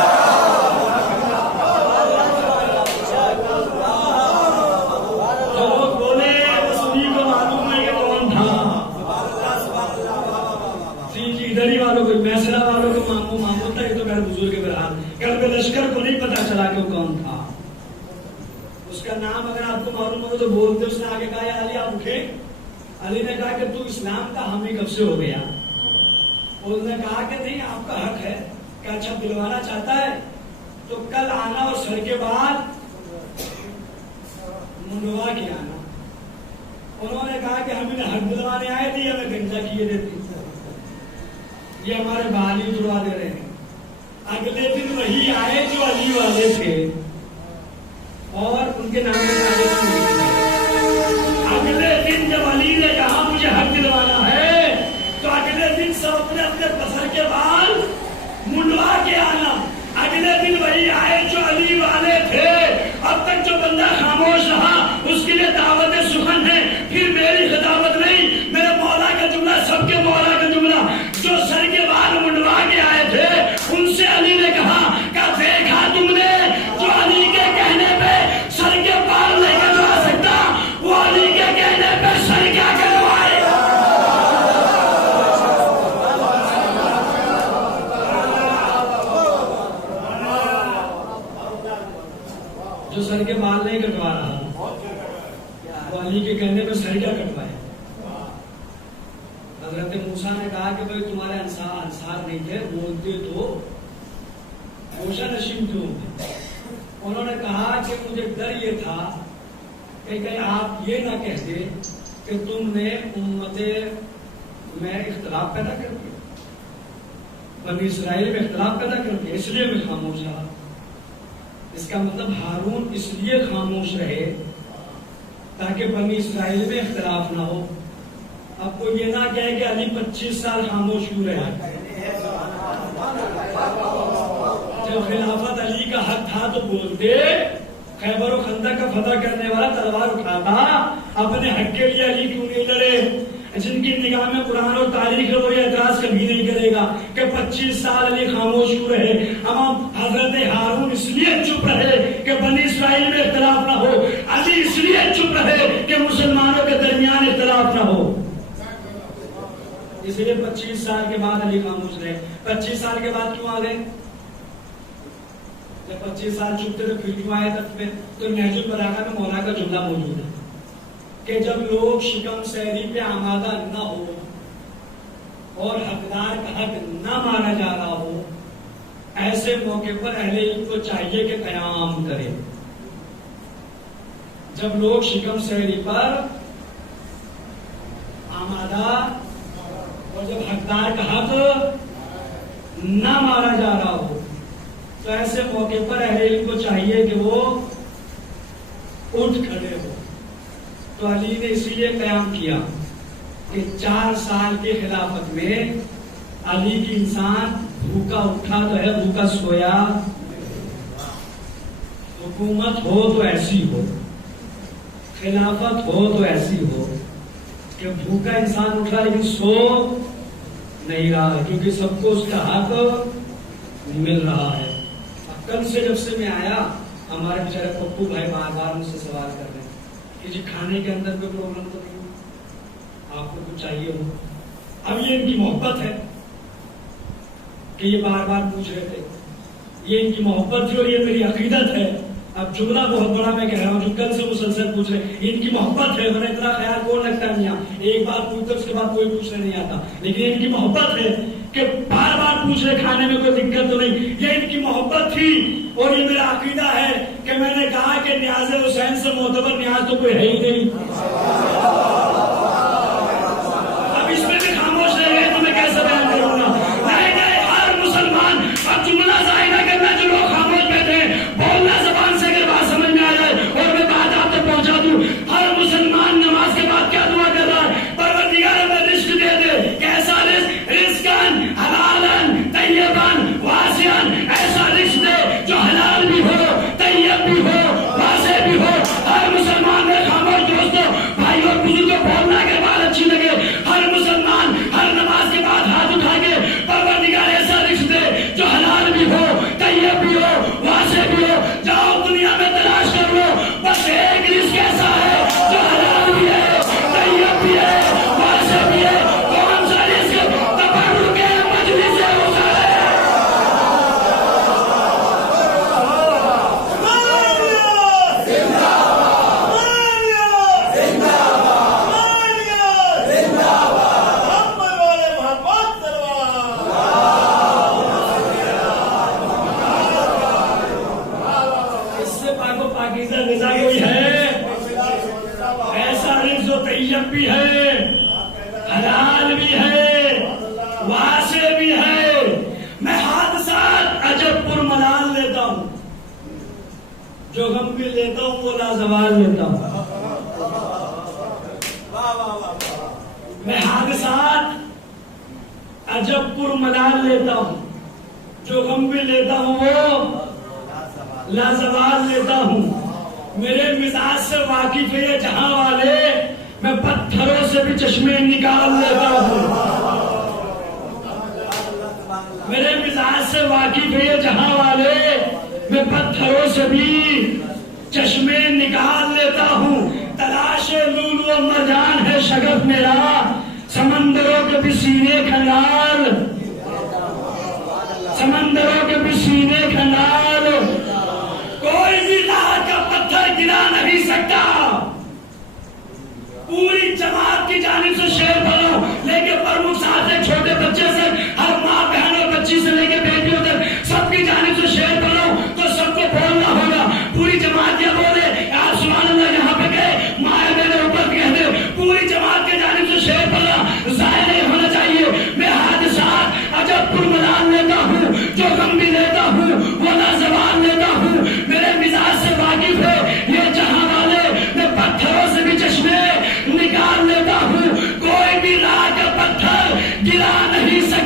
فیصلہ والوں کو معمول تھا, یہ تو گھر بزرگ کے برحال, گھر پہ لشکر کو نہیں پتا چلا کہ وہ کون تھا. اس کا نام اگر آپ کو معلوم ہو تو بولتے. اس نے آگے کہا یا علی آپ اٹھے. علی نے کہا کہ تو اسلام کا حامی کب سے ہو گیا؟ اس نے کہا کہ نہیں آپ کا حق ہے کہ اچھا دلوانا چاہتا ہے تو کل آنا اور سر کے بعد منڈوا کے آنا. انہوں نے کہا کہ ہم انہیں حق دلوانے آئے تھے یا میں گنجا کیے دیتے, یہ ہمارے بال ہی اڑوا دے رہے ہیں. اگلے دن وہی آئے جو علی والے تھے اور ان کے نام میں اگلے دن جب علی نے کہا مجھے حق دلوانا ہے تو اگلے دن سب اپنے اپنے بسر کے بال منڈوا کے آنا. اگلے دن وہی آئے جو علی والے تھے. اب تک جو بندہ خاموش رہا اس کے لیے دعوت سخن ہے. پھر میری خطابت نہیں, میرے مولا کا جملہ, سب کے مولا کا جملہ. جو سر کے بال منڈوا کے آئے تھے ان سے علی نے کہا کہ دیکھا تم نے جو علی کے کہنے پہ سر کے بال نہیں کٹوا سکتا, وہ علی کے کہنے پہ سر کیا کٹوائے. جو سر کے بال نہیں کٹوا رہا وہ علی کے کہنے پہ سر کیا کٹوائے. حضرت موسیٰ نے کہا کہ بھائی تمہارے انصار نہیں تھے, بولتے تو گوشہ نشین کیوں ہوتے. انہوں نے کہا کہ مجھے ڈر یہ تھا کہ کہیں آپ یہ نہ کہتے کہ تم نے امت میں اختلاف پیدا کر دیا, بنی اسرائیل میں اختلاف پیدا کر دیا, اس لیے میں خاموش رہا. اس کا مطلب ہارون اس لیے خاموش رہے تاکہ بنی اسرائیل میں اختلاف نہ ہو. اب کو یہ نہ کہے کہ علی 25 سال خاموش کیوں رہا. جب خلافت علی کا حق تھا تو بولتے. خیبر و خندق کا فتح کرنے والا تلوار اٹھاتا, اپنے حق کے لیے علی کیوں نہیں لڑے. جن کی نگاہ میں قرآن اور تاریخ ہے وہ یہ اعتراض کبھی نہیں کرے گا کہ 25 سال علی خاموش کیوں رہے. ہم حضرت ہارون اس لیے چپ رہے کہ بنی اسرائیل میں اختلاف نہ ہو. علی اس لیے چپ رہے کہ مسلمانوں کے درمیان اختلاف نہ ہو. اس لیے 25 سال کے بعد علی خاموش رہے. 25 سال کے بعد کیوں آ گئے؟ جب 25 سال چپ تھے تو پھر کیوں آئے تک میں؟ تو نہج البلاغہ میں مولا کا جملہ موجود ہے. کہ جب لوگ شکم سیری پہ آمادہ نہ ہو اور حقدار کا حق نہ مانا جا رہا ہو، ایسے موقع پر اہل علم کو چاہیے کہ قیام کرے۔ جب لوگ شکم سیری پر آمادہ اور جب حقدار کا حق نہ مارا جا رہا ہو تو ایسے موقع پر اہل علم کو چاہیے کہ وہ اٹھ کھڑے ہو۔ تو علی نے اسی لیے قیام کیا کہ 4 سال کی خلافت میں علی کی انسان بھوکا اٹھا تو ہے، بھوکا سویا۔ حکومت ہو تو ایسی ہو، خلافت ہو تو ایسی ہو کہ بھوکا انسان اٹھا لیکن سو نہیں رہا ہے، کیونکہ سب کو اس کا حق مل رہا ہے۔ اب کل سے جب سے میں آیا، ہمارے بیچارے پپو بھائی بار بار مجھ سے سوال کر رہے ہیں کہ جی کھانے کے اندر کوئی پرابلم تو نہیں، آپ کو کچھ چاہیے ہو۔ اب یہ ان کی محبت ہے کہ یہ بار بار پوچھ رہے تھے، یہ ان کی محبت تھی اور یہ میری عقیدت ہے۔ اب جملہ بہت بڑا میں کہہ رہا ہوں، جو کل سے مسلسل پوچھ رہے ہیں، ان کی محبت ہے، ورنہ اتنا خیال کون رکھتا ہے میاں ایک بار پوچھتے اس کے بعد کوئی پوچھنے نہیں آتا، لیکن ان کی محبت ہے کہ بار بار پوچھ رہے، کھانے میں کوئی دقت تو نہیں، یہ ان کی محبت تھی۔ اور یہ میرا عقیدہ ہے کہ میں نے کہا کہ نیاز حسین سے معتبر نیاز تو کوئی ہے ہی نہیں۔ اب اس میں بھی خاموش رہ گئے تو میں کیسے بیان کروں گا؟ نہیں نہیں، ہر مسلمان اب جملہ ظاہر نہ کرنا، جو لوگ خاموش بیٹھے ہیں بولنا زبان سے اگر بات سمجھ میں آ جائے اور میں بات آپ تک پہنچا دوں۔ ہر مسلمان نماز کے بعد کیا دعا کر رہا ہے؟ پروردگار ہمیں رزق دے دے۔ کیسا رزق؟ رزقاً حلالاً طیباً واسعاً، ایسا رزق دے جو حلال بھی ہو، طیب بھی ہو، واسع بھی ہو۔ ہر مسلمان میں خاموش دوستوں بھائی اور بزرگوں بولنا اگر بات اچھی لگے، ہر مسلمان ہر نماز کے بعد ہاتھ اٹھا کے پروردگار ایسا رزق دے جو حلال بھی ہو، طیب بھی ہو، واسع بھی ہو۔ جاؤ دنیا میں تلاش کر لو، بس ایک رزق ایسا ہے جو حلال بھی ہے، طیب بھی ہے، واسع بھی ہے۔ کون سا رزق؟ تبرک مجلس روزہ ہے۔ اس سے پاک و پاکیزہ غذا کوئی ہے؟ ایسا رزق جو طیب بھی ہے، حلال بھی ہے، واسع بھی ہے۔ میں حادثات عجب پر ملال لیتا ہوں، جو غم بھی لیتا ہوں وہ لازوال لیتا ہوں۔ میں حادثات عجب پر ملال لیتا ہوں، جو غم بھی لیتا ہوں وہ لازوال لیتا ہوں۔ میرے مزاج سے واقف ہے یہ جہاں والے، میں پتھروں سے بھی چشمے نکال لیتا ہوں۔ میرے مزاج سے واقف ہے یہ جہاں والے، میں پتھروں سے بھی چشمے نکال لیتا ہوں۔ تلاش لولو و مرجان ہے شگف میرا، سمندروں کے بھی سینے کھنگال، سمندروں کے بھی سینے کھنگال۔ کوئی بھی راہ کا پتھر گرا نہیں سکتا۔ پوری جماعت کی جانب سے شعر پڑھو، لے کے پرمکھ ساتھ سے چھوٹے بچے سے، ہر ماں بہن اور بچی سے لے کے بیٹیوں تک سب کی جانب سے شعر پڑھو تو سب کو بولنا ہوگا۔ پوری جماعت کیا بولے؟ آپ سبحان اللہ یہاں پہ گئے، ماں میرے اوپر کہہ دے، پوری جماعت کی جانب سے شعر پڑھنا ضائع نہیں ہونا چاہیے۔ میں حادثات عجب پر ملال لیتا ہوں، جو غم بھی لیتا ہوں وہ لازوال لیتا ہوں۔ میرے مزاج سے واقف ہے یہ جہاں والے، میں پتھروں سے بھی چشمے نکال لیتا ہوں۔ کوئی بھی راہ کا پتھر گرا نہیں سکتا۔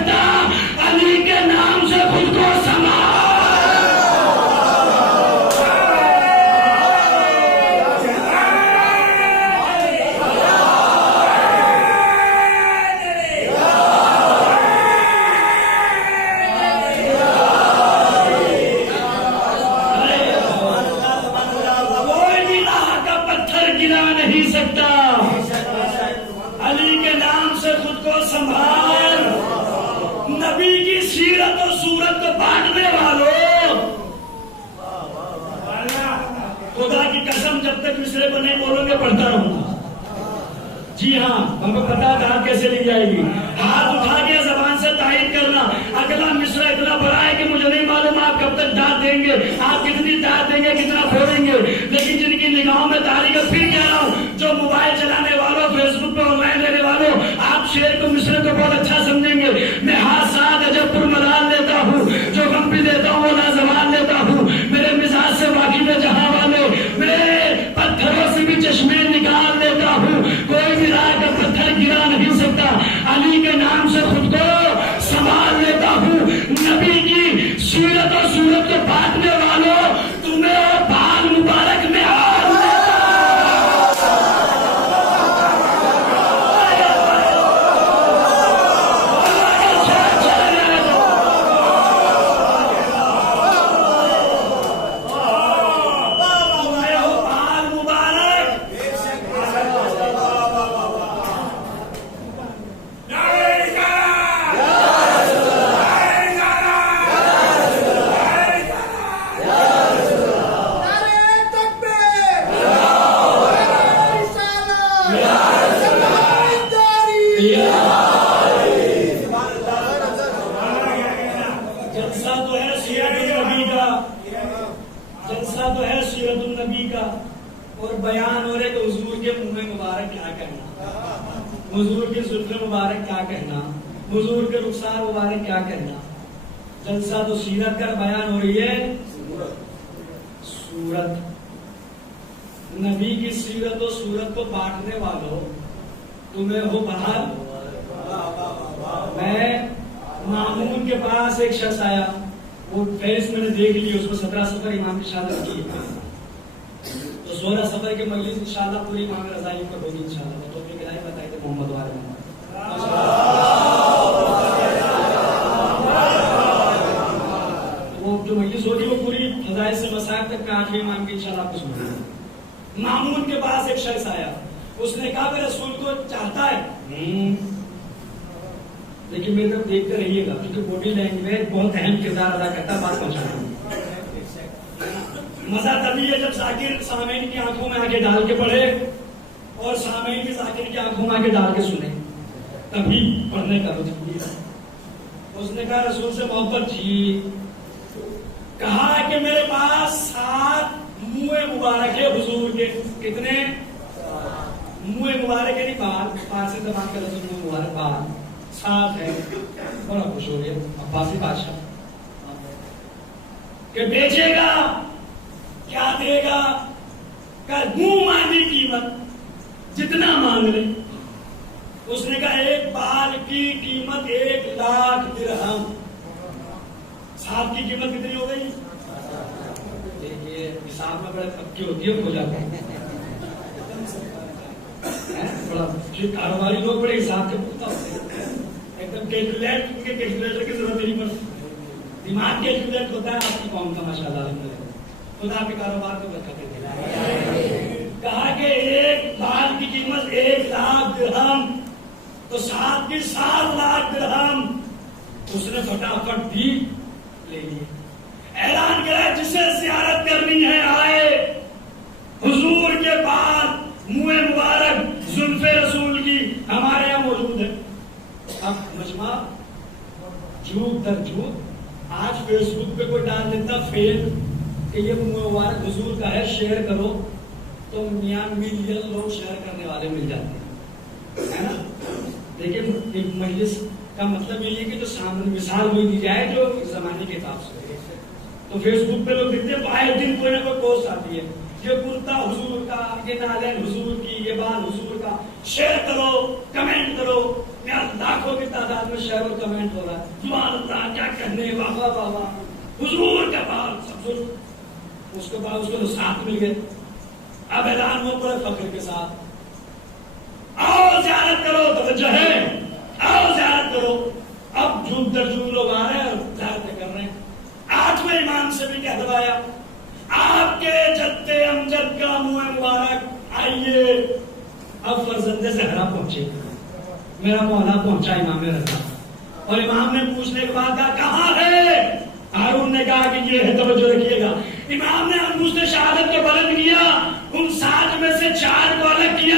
ہم کو پتا داد کیسے لی جائے گی. ہاتھ اٹھا کے زبان سے تائید کرنا. اگلا مصرع اتنا بڑا ہے کہ مجھے نہیں معلوم آپ کب تک داد دیں گے, آپ کتنی داد دیں گے, کتنا پھوڑیں گے, لیکن جن کی نگاہوں میں تاریخ ہے, پھر کہہ رہا ہوں, جو موبائل چلانے والوں, فیس بک پہ آن لائن لینے والوں, آپ شعر کو مصرع کو بہت اچھا سمجھیں گے. میں ہاتھ ساتھ جب پر ملال لیتا ہوں, جو غم بھی لیتا ہوں وہ لازوال لیتا ہوں. میرے مزاج سے واقف ہے جہاں والے, میں پتھروں سے بھی چشمے نکال لیتا ہوں. کوئی بھی راہ کا پتھر گرا نہیں سکتا. علی کے نام سے خود کو سنبھال لیتا ہوں. نبی کی سیرت اور صورت کو بانٹنے والوں, تمہیں اور بال مبارک میں ہار لیتا حضور کے زلف مبارک کیا کہنا, حضور کے رخسار مبارک کیا کہنا. جلسہ تو سیرت کا بیان ہو رہی ہے. سورت, نبی کی سیرت و صورت کو بانٹنے والوں, تمہیں ہو بحال. میں مامون کے پاس ایک شخص آیا, وہ فیس میں نے دیکھ لی, اس کو 17 سفر امام کی شہادت کی, تو 16 سفر کے مجلس انشاءاللہ پوری امام رضائی پر ہوگی انشاءاللہ. تو توفیق الہی بتائی تھے محمد والے محمد. وہ جو مجلس ہوگی وہ پوری فضائل سے مسائل تک کا آخری امام کی انشاءاللہ آپ کو سنیں. مامون کے پاس ایک شخص آیا, اس نے کہا کہ رسول کو چاہتا ہے, لیکن میری طرف دیکھتے رہیے گا کیونکہ باڈی لینگویج بہت اہم کردار ادا کرتا ہے بات پہنچانے میں. مزہ تبھی ہے جب ذاکر سامعین کی آنکھوں میں آگے ڈال کے پڑھے اور سامعین بھی ذاکر کی آنکھوں میں آگے ڈال کے سنے, تبھی پڑھنے کا لطف. اس نے کہا رسول سے محبت جی, کہا کہ میرے پاس 7 منہ مبارک ہے حضور کے. کتنے منہ مبارک ہے؟ نہیں بال, فارسی زبان کا لفظ منہ مبارک بال 7 ہے. بڑا خوش ہو گیا عباسی بادشاہ کہ بیچے گا کیا دے گا, کہ منہ مانگی قیمت جتنا مانگ لے. اس نے کہا ایک بال کی قیمت 1 لاکھ درہم. 7 کی قیمت کتنی ہو گئی؟ دیکھیے حساب میں بڑے پکی ہوتی ہے, ہو جاتا ہے بڑا. کاروباری لوگ بڑے حساب کے پختہ ہوتے ہیں, ایک دم کیلکولیٹ, ان کے کیلکولیٹر کی ضرورت نہیں پڑتی, دماغ کیلکولیٹ ہوتا ہے. آپ کی قوم کا ماشاء اللہ خدا کے کاروبار کو برکت دے. کہا کہ ایک بال کی قیمت 1 لاکھ درہم, تو 7 کی 7 لاکھ درہم. اس نے فٹافٹ دی لے لی. اعلان کرا جسے زیارت کرنی ہے آئے, حضور کے بعد منہ مبارک زلف رسول کی ہمارے یہاں موجود ہے. اب مجمع جھوٹ در جھوٹ, آج فیس بک پہ کوئی ڈال دیتا فیل کہ یہ منہ مبارک حضور کا ہے, شیئر کرو, تو میاں ملین لوگ شیئر کرنے والے مل جاتے ہیں, ہے نا. لیکن ایک مجلس کا مطلب یہ ہے کہ جو سامنے مثال ہوئی دی جائے جو زمانے کے حساب سے. تو فیس بک پہ لوگ دیکھتے ہیں آئے دن کوئی نہ کوئی پوسٹ آتی ہے, یہ کرتا حضور کا, یہ نالین حضور کی, یہ بال حضور کا, شیئر کرو, کمنٹ کرو. لاکھوں کی تعداد میں شیئر اور کمنٹ ہو رہا ہے. سبحان اللہ, کیا کہنے, واہ واہ واہ واہ, حضور کا بال سب کچھ. اس کے بعد اس کو 7 مل گئے. اب اعلان ہو پڑے فخر کے ساتھ, آؤ زیارت کرو, توجہ ہے, آؤ زیارت کرو. اب جھوم در جھوم لوگ آ رہے ہیں اور زیارتیں کر رہے ہیں. 8ویں امام سے بھی کہہ دبایا, آپ کے جد امجد کا منہ مبارک آئیے. اب فرزند زہرا پہنچے, میرا مولا پہنچا امام رضا, اور امام نے پوچھنے کے بعد کہا کہاں ہے؟ ہارون نے کہا کہ یہ ہے, توجہ رکھیے گا. امام نے انگوشت شہادت کو بلند کیا, ان 7 میں سے 4 کو الگ کیا,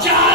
4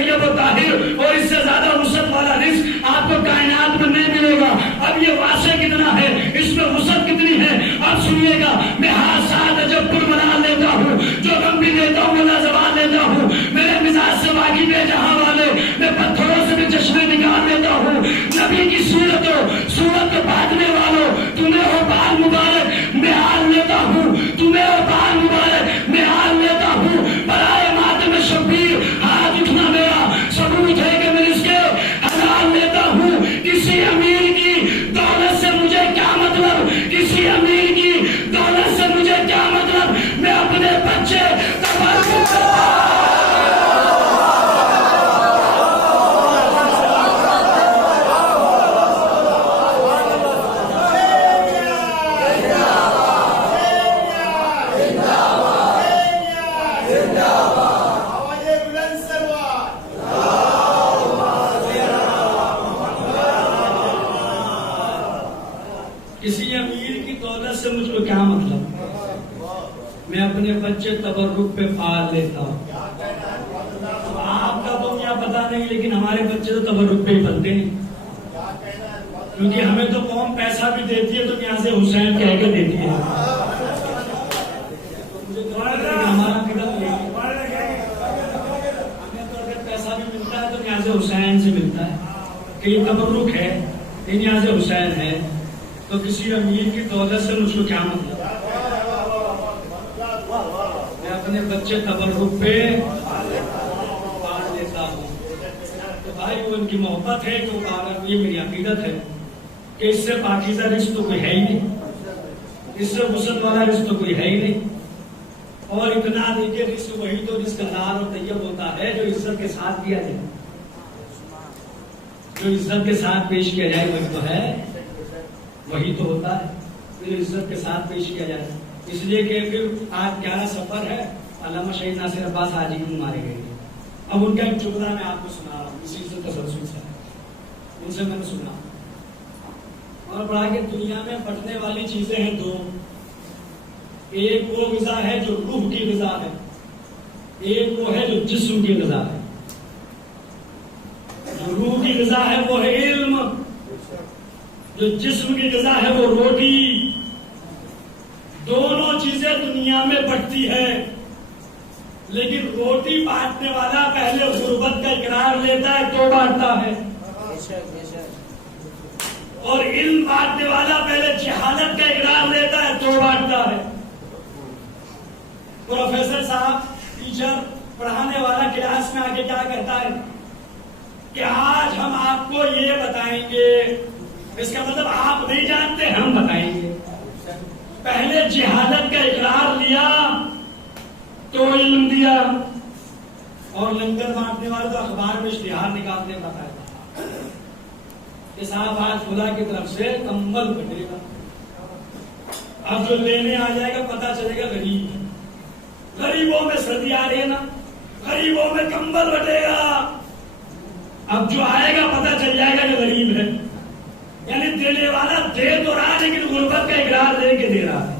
طیب و طاہر اور اس سے زیادہ وسعت والا رزق آپ کو کائنات میں نہیں ملے گا. اب یہ واسع کتنا ہے, اس میں وسعت کتنی ہے, اب سنیے گا. میں ہر ساتھ جب پر بنا لیتا ہوں, جو غم بھی لیتا ہوں وہ لازوال لیتا ہوں. میرے مزاج سے واقعی بے جہاں والے, میں پتھروں سے بھی چشمے نکال لیتا ہوں. نبی کی صورت کو باندھنے والوں, تمہیں ہو بال مبارک میں حال لیتا ہوں, تمہیں ہو بال مبارک میں حال لیتا ہوں. برائے ماتم شبیر ہاتھ اٹھنا میرا ثبوت ہے کہ میں اس کے حلال لیتا ہوں. کسی امیر کی دولت سے مجھے کیا مطلب, کسی امیر کی دولت سے مجھے کیا مطلب, میں اپنے بچے کسی امیر کی دولت سے مجھ کو کیا مطلب, میں اپنے بچے تبرک پہ پال لیتا ہوں. آپ کا تو کیا پتا نہیں, لیکن ہمارے بچے تو تبرک پہ ہی پلتے ہیں, کیونکہ ہمیں تو قوم پیسہ بھی دیتی ہے تو یہاں سے حسین کہہ کے دیتی ہے. ہمارا ہمیں تو اگر پیسہ بھی ملتا ہے تو یہاں سے حسین سے ملتا ہے کہ یہ تبرک ہے, یہاں سے حسین ہے. تو کسی امیر کی دولت سے مجھ کو کیا مطلب, میں اپنے بچے تبرک پہ پال لیتا ہوں. تو بھائی وہ ان کی محبت ہے کہ یہ میری عقیدت ہے کہ اس سے پاکیزہ رزق تو کوئی ہے ہی نہیں, اس سے وسعت والا رزق تو کوئی ہے ہی نہیں. اور اتنا دیکھیے رزق وہی تو رزق حلال اور طیب ہوتا ہے جو عزت کے ساتھ کیا جائے, جو عزت کے ساتھ پیش کیا جائے وہی تو ہے, وہی تو ہوتا ہے جو عزت کے ساتھ پیش کیا جائے. اس لیے کہ پھر آج 11 سفر ہے, علامہ شہید ناصر عباس حاجی کو مارے گئے. اب ان کا ایک جملہ میں آپ کو سنا رہا ہوں, اسی سے تسلسل سے ان سے میں نے سنا اور پڑھا کہ دنیا میں بٹنے والی چیزیں ہیں دو. ایک وہ غذا ہے جو روح کی غذا ہے, ایک وہ ہے جو جسم کی غذا ہے. جو روح کی غذا ہے وہ ہے علم, جو جسم کی غذا ہے وہ روٹی. دونوں چیزیں دنیا میں بٹتی ہے, لیکن روٹی بانٹنے والا پہلے غربت کا اقرار لیتا ہے تو بانٹتا ہے, اور علم بانٹنے والا پہلے جہالت کا اقرار لیتا ہے تو بانٹتا ہے. پروفیسر صاحب, ٹیچر, پڑھانے والا کلاس میں آ کے کیا کہتا ہے کہ آج ہم آپ کو یہ بتائیں گے, اس کا مطلب آپ نہیں جانتے ہم بتائیں گے. پہلے جہالت کا اقرار لیا تو علم دیا, اور لنگر بانٹنے والے تو اخبار میں اشتہار نکالتے بتایا کہ صاحب آج خدا کی طرف سے کمبل بٹے گا. اب جو لینے آ جائے گا پتا چلے گا غریب ہے, غریبوں میں سردی آ رہی ہے نا, غریبوں میں کمبل بٹے گا. اب جو آئے گا پتا چل جائے گا کہ غریب ہے. یعنی دینے والا دے تو رہا ہے لیکن غربت کا اقرار لے کے دے رہا ہے.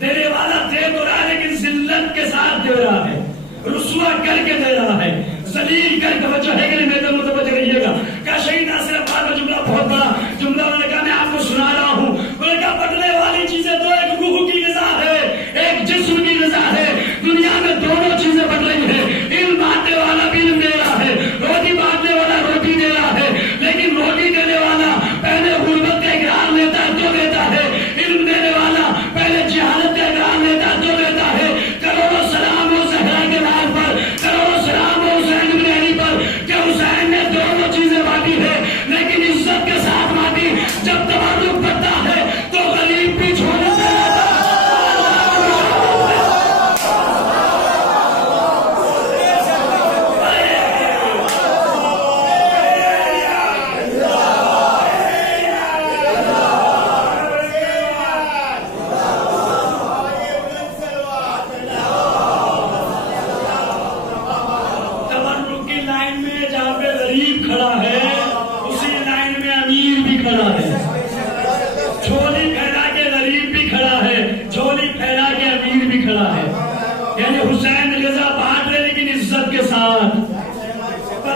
دینے والا دے تو رہا ہے لیکن ذلت کے ساتھ دے رہا ہے, رسوا کر کے دے رہا ہے, ذلیل کر کے. بچہ ہے کہ نہیں, میرے متوجہ رہیے گا. کیا شہید ناصر عباس کا جملہ بہت بڑا جملہ, انہوں نے کہا میں آپ کو سنا رہا ہوں. انہوں نے کہا بٹنے والی چیزیں دو, ایک روح کی غذا ہے, ایک جسم کی غذا ہے. دنیا میں دونوں چیزیں بٹ رہی ہیں. علم بانٹنے والا بھی علم دے رہا ہے, روٹی بانٹنے والا روٹی دے رہا ہے, لیکن روٹی دینے والا پہلے غربت کا اقرار لیتا ہے تو دیتا ہے, علم دینے والا پہلے جہالت کا اقرار لیتا ہے تو دیتا ہے. کروڑوں سلام ہو زہرا کے لال پر, کروڑوں سلام ہو حسین بن علی پر کہ حسین نے دونوں چیزیں بانٹی ہے, لیکن عزت کے ساتھ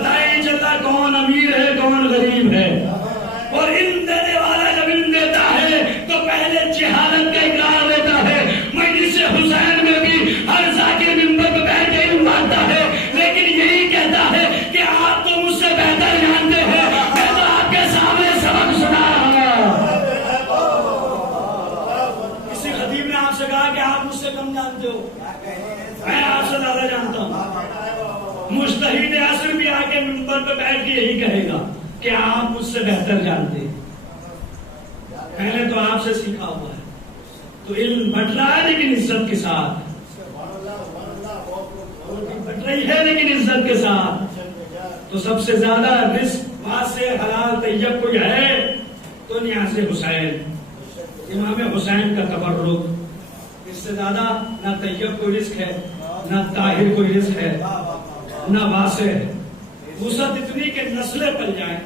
پتہ ہی نہیں چلتا کون امیر ہے کون غریب ہے. اور علم دینے والا جب علم دیتا ہے تو پہلے جہالت کا اقرار دیتا ہے. مجلس حسین میں بھی ہر ذاکر منبر پہ بیٹھ کے علم مانگتا ہے، لیکن یہی کہتا ہے کہ آپ تو مجھ سے بہتر جانتے ہیں، میں تو آپ کے سامنے سبق سنا رہا ہوں. کسی خطیب نے آپ سے کہا کہ آپ مجھ سے کم جانتے ہو، میں آپ سے زیادہ جانتا ہوں. مجتہد عصر بھی آ کے منبر پہ بیٹھ کے یہی کہے گا کہ آپ مجھ سے بہتر جانتے ہیں، میں نے تو آپ سے سیکھا ہوا ہے. تو علم بٹ رہا ہے لیکن عزت کے ساتھ، بٹ رہی ہے لیکن عزت کے ساتھ. تو سب سے زیادہ رزق واسع حلال طیب کوئی ہے تو نیاز حسین، امام حسین کا تبرک. اس سے زیادہ نہ طیب کوئی رزق ہے، نہ طاہر کوئی رزق ہے، نہ واسع ہے. وسعت اتنی کہ نسلیں پل جائیں.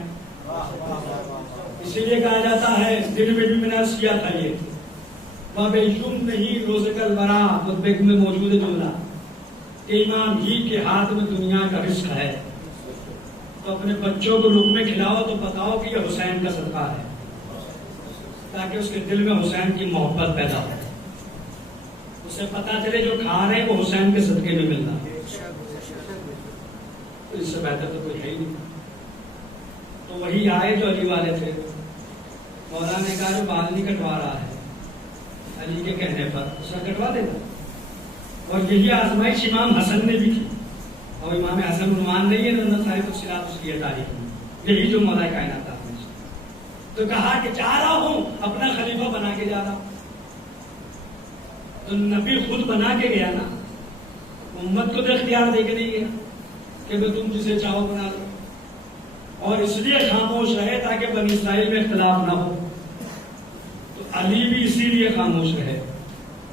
اسی لیے کہا جاتا ہے، دن میں بھی میں نے عرض کیا تھا، یہ باب یوم نہیں روز کل برا مطبق میں موجود جملہ کہ امام ہی کے ہاتھ میں دنیا کا رزق ہے. تو اپنے بچوں کو لقمے کھلاؤ تو بتاؤ کہ یہ حسین کا صدقہ ہے، تاکہ اس کے دل میں حسین کی محبت پیدا ہو، اسے پتا چلے جو کھا رہے ہیں وہ حسین کے صدقے میں مل رہا ہے. تو اس سے بہتر تو کوئی ہے ہی نہیں. تو وہی آئے جو علی والے تھے. مولانا نے کہا جو بال نہیں کٹوا رہا ہے علی کے کہنے پر اسے کٹوا دینا. اور یہی آزمائش امام حسن نے بھی کی. اور امام حسن عنوان نہیں ہے نظر ساری تفصیلات اس کی ہے تاریخ میں. یہی جو مولا کائنات آزمائش. تو کہا کہ جا رہا ہوں اپنا خلیفہ بنا کے جا رہا ہوں. تو نبی خود بنا کے گیا نا، امت کو تو اختیار دے کے نہیں گیا کہ تم جسے چاہو بنا لو. اور اس لیے خاموش رہے تاکہ بنی اسرائیل میں اختلاف نہ ہو. تو علی بھی اسی لیے خاموش رہے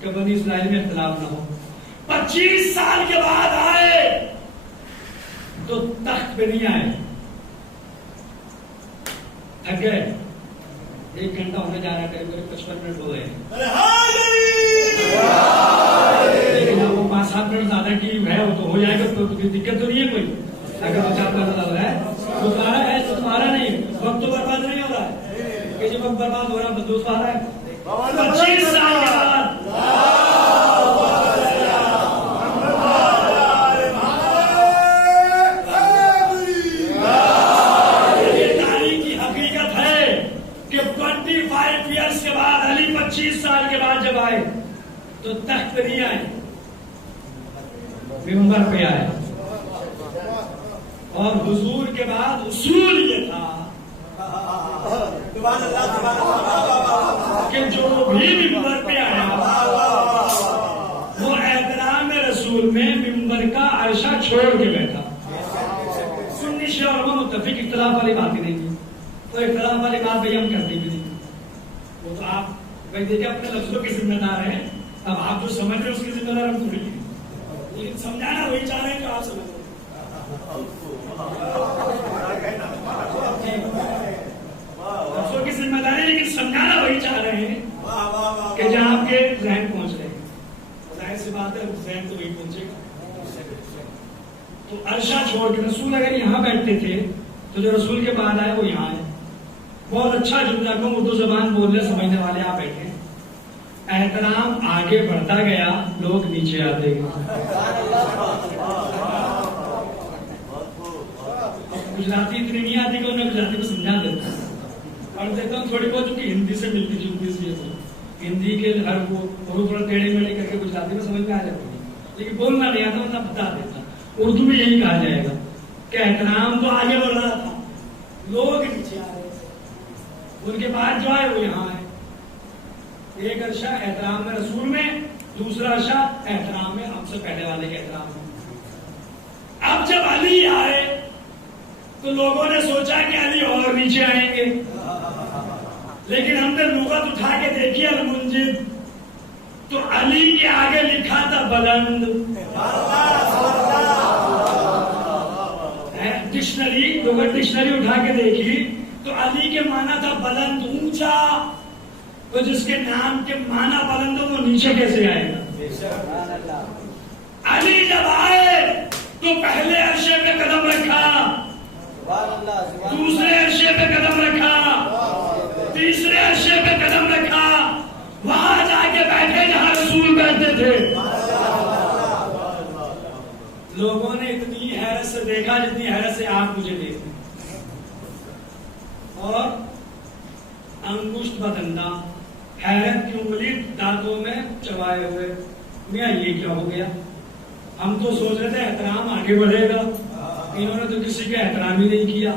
کہ بنی اسرائیل میں اختلاف نہ ہو. 25 سال کے بعد آئے تو تخت پہ نہیں آئے، تھک گئے. 1 گھنٹہ ہونے جا رہا ہے، 55 منٹ ہو گئے، لیکن اب وہ 5-7 منٹ زیادہ کی ہے وہ تو ہو جائے گا. تو دقت تو نہیں ہے کوئی. اگر وہ 4 منٹ لگ رہا ہے وہ تمہارا ہے تو تمہارا نہیں. وقت تو برباد نہیں ہو رہا ہے کہ جب وقت برباد ہو رہا ہے بدوس آ رہا ہے. 25 سال کے بعد یہ تاریخ کی حقیقت ہے کہ 25 ایئرس کے بعد علی 25 سال کے بعد جب آئے تو تخت پہ نہیں آئے، منبر پہ آئے. اور حضور کے بعد اصول یہ تھا کہ جو بھی منبر پہ آیا وہ احترام رسول میں منبر کا عرشہ چھوڑ کے بیٹھا. سنی شیعہ علماء متفق، اختلاف والی بات ہی نہیں تھی. تو اختلاف والی بات بھائی ہم کرتے بھی نہیں. وہ تو آپ بھائی دیکھیں اپنے لفظوں کے ذمہ دار ہیں. اب آپ جو سمجھ رہے ہیں اس کی ذمہ دار ہم تھوڑی ہیں، لیکن سمجھانا وہی چاہ رہے ہیں جو آپ سمجھ رہے ہیں. لفظوں کی ذمہ داری لیکن سمجھانا وہی چاہ رہے ہیں کہ جہاں آپ کے ذہن پہنچ رہے ہیں. ظاہر سی بات ہے ذہن تو وہی پہنچے گا. تو عرشہ چھوڑ کے رسول اگر یہاں بیٹھتے تھے تو جو رسول کے بعد آئے وہ یہاں آئے. بہت اچھا جملہ کو اردو زبان بولنے سمجھنے والے آپ بیٹھے. احترام آگے بڑھتا گیا، لوگ نیچے آتے گئے. گجراتی اتنی نہیں آتی کہ انہیں گجراتی کو سمجھا دیتا ہوں. پڑھ دیتا ہوں تھوڑی بہت چونکہ ہندی سے ملتی جلتی سی ہے. ہندی کے ہر وہ تھوڑا ٹیڑھے میڑھے کر کے گجراتی میں سمجھ میں آ جاتی ہے، لیکن بولنا نہیں آتا ورنہ بتا دیتا. اردو میں یہی کہا جائے گا کہ احترام تو آگے بڑھ رہا تھا، لوگ نیچے آ رہے تھے. ان کے بعد جو آئے وہ یہاں آئے. ایک عرشہ احترام میں رسول میں، دوسرا عرشہ احترام میں ہم سے پہلے والے کے احترام میں. اب جب علی آئے تو لوگوں نے سوچا کہ علی اور نیچے آئیں گے، لیکن ہم نے لغت اٹھا کے دیکھی المنجد تو علی کے آگے لکھا تھا بلند. ڈکشنری لغت ڈکشنری اٹھا کے دیکھی تو علی کے معنی تھا بلند، اونچا. تو جس کے نام کے معنی بلند ہو وہ نیچے کیسے آئے گا؟ علی جب آئے تو پہلے عرشے میں قدم رکھا دوسرے عرشے پہ قدم رکھا، تیسرے عرشے پہ قدم رکھا، وہاں جا کے بیٹھے جہاں رسول بیٹھتے تھے۔ لوگوں نے اتنی حیرت سے دیکھا جتنی حیرت سے آپ مجھے دیکھتے ہیں، اور انگشت بدندہ حیرت کی انگلی دانتوں میں چبائے ہوئے، میاں یہ کیا ہو گیا؟ ہم تو سوچ رہے تھے احترام آگے بڑھے گا، انہوں نے تو کسی کا احترام ہی نہیں کیا۔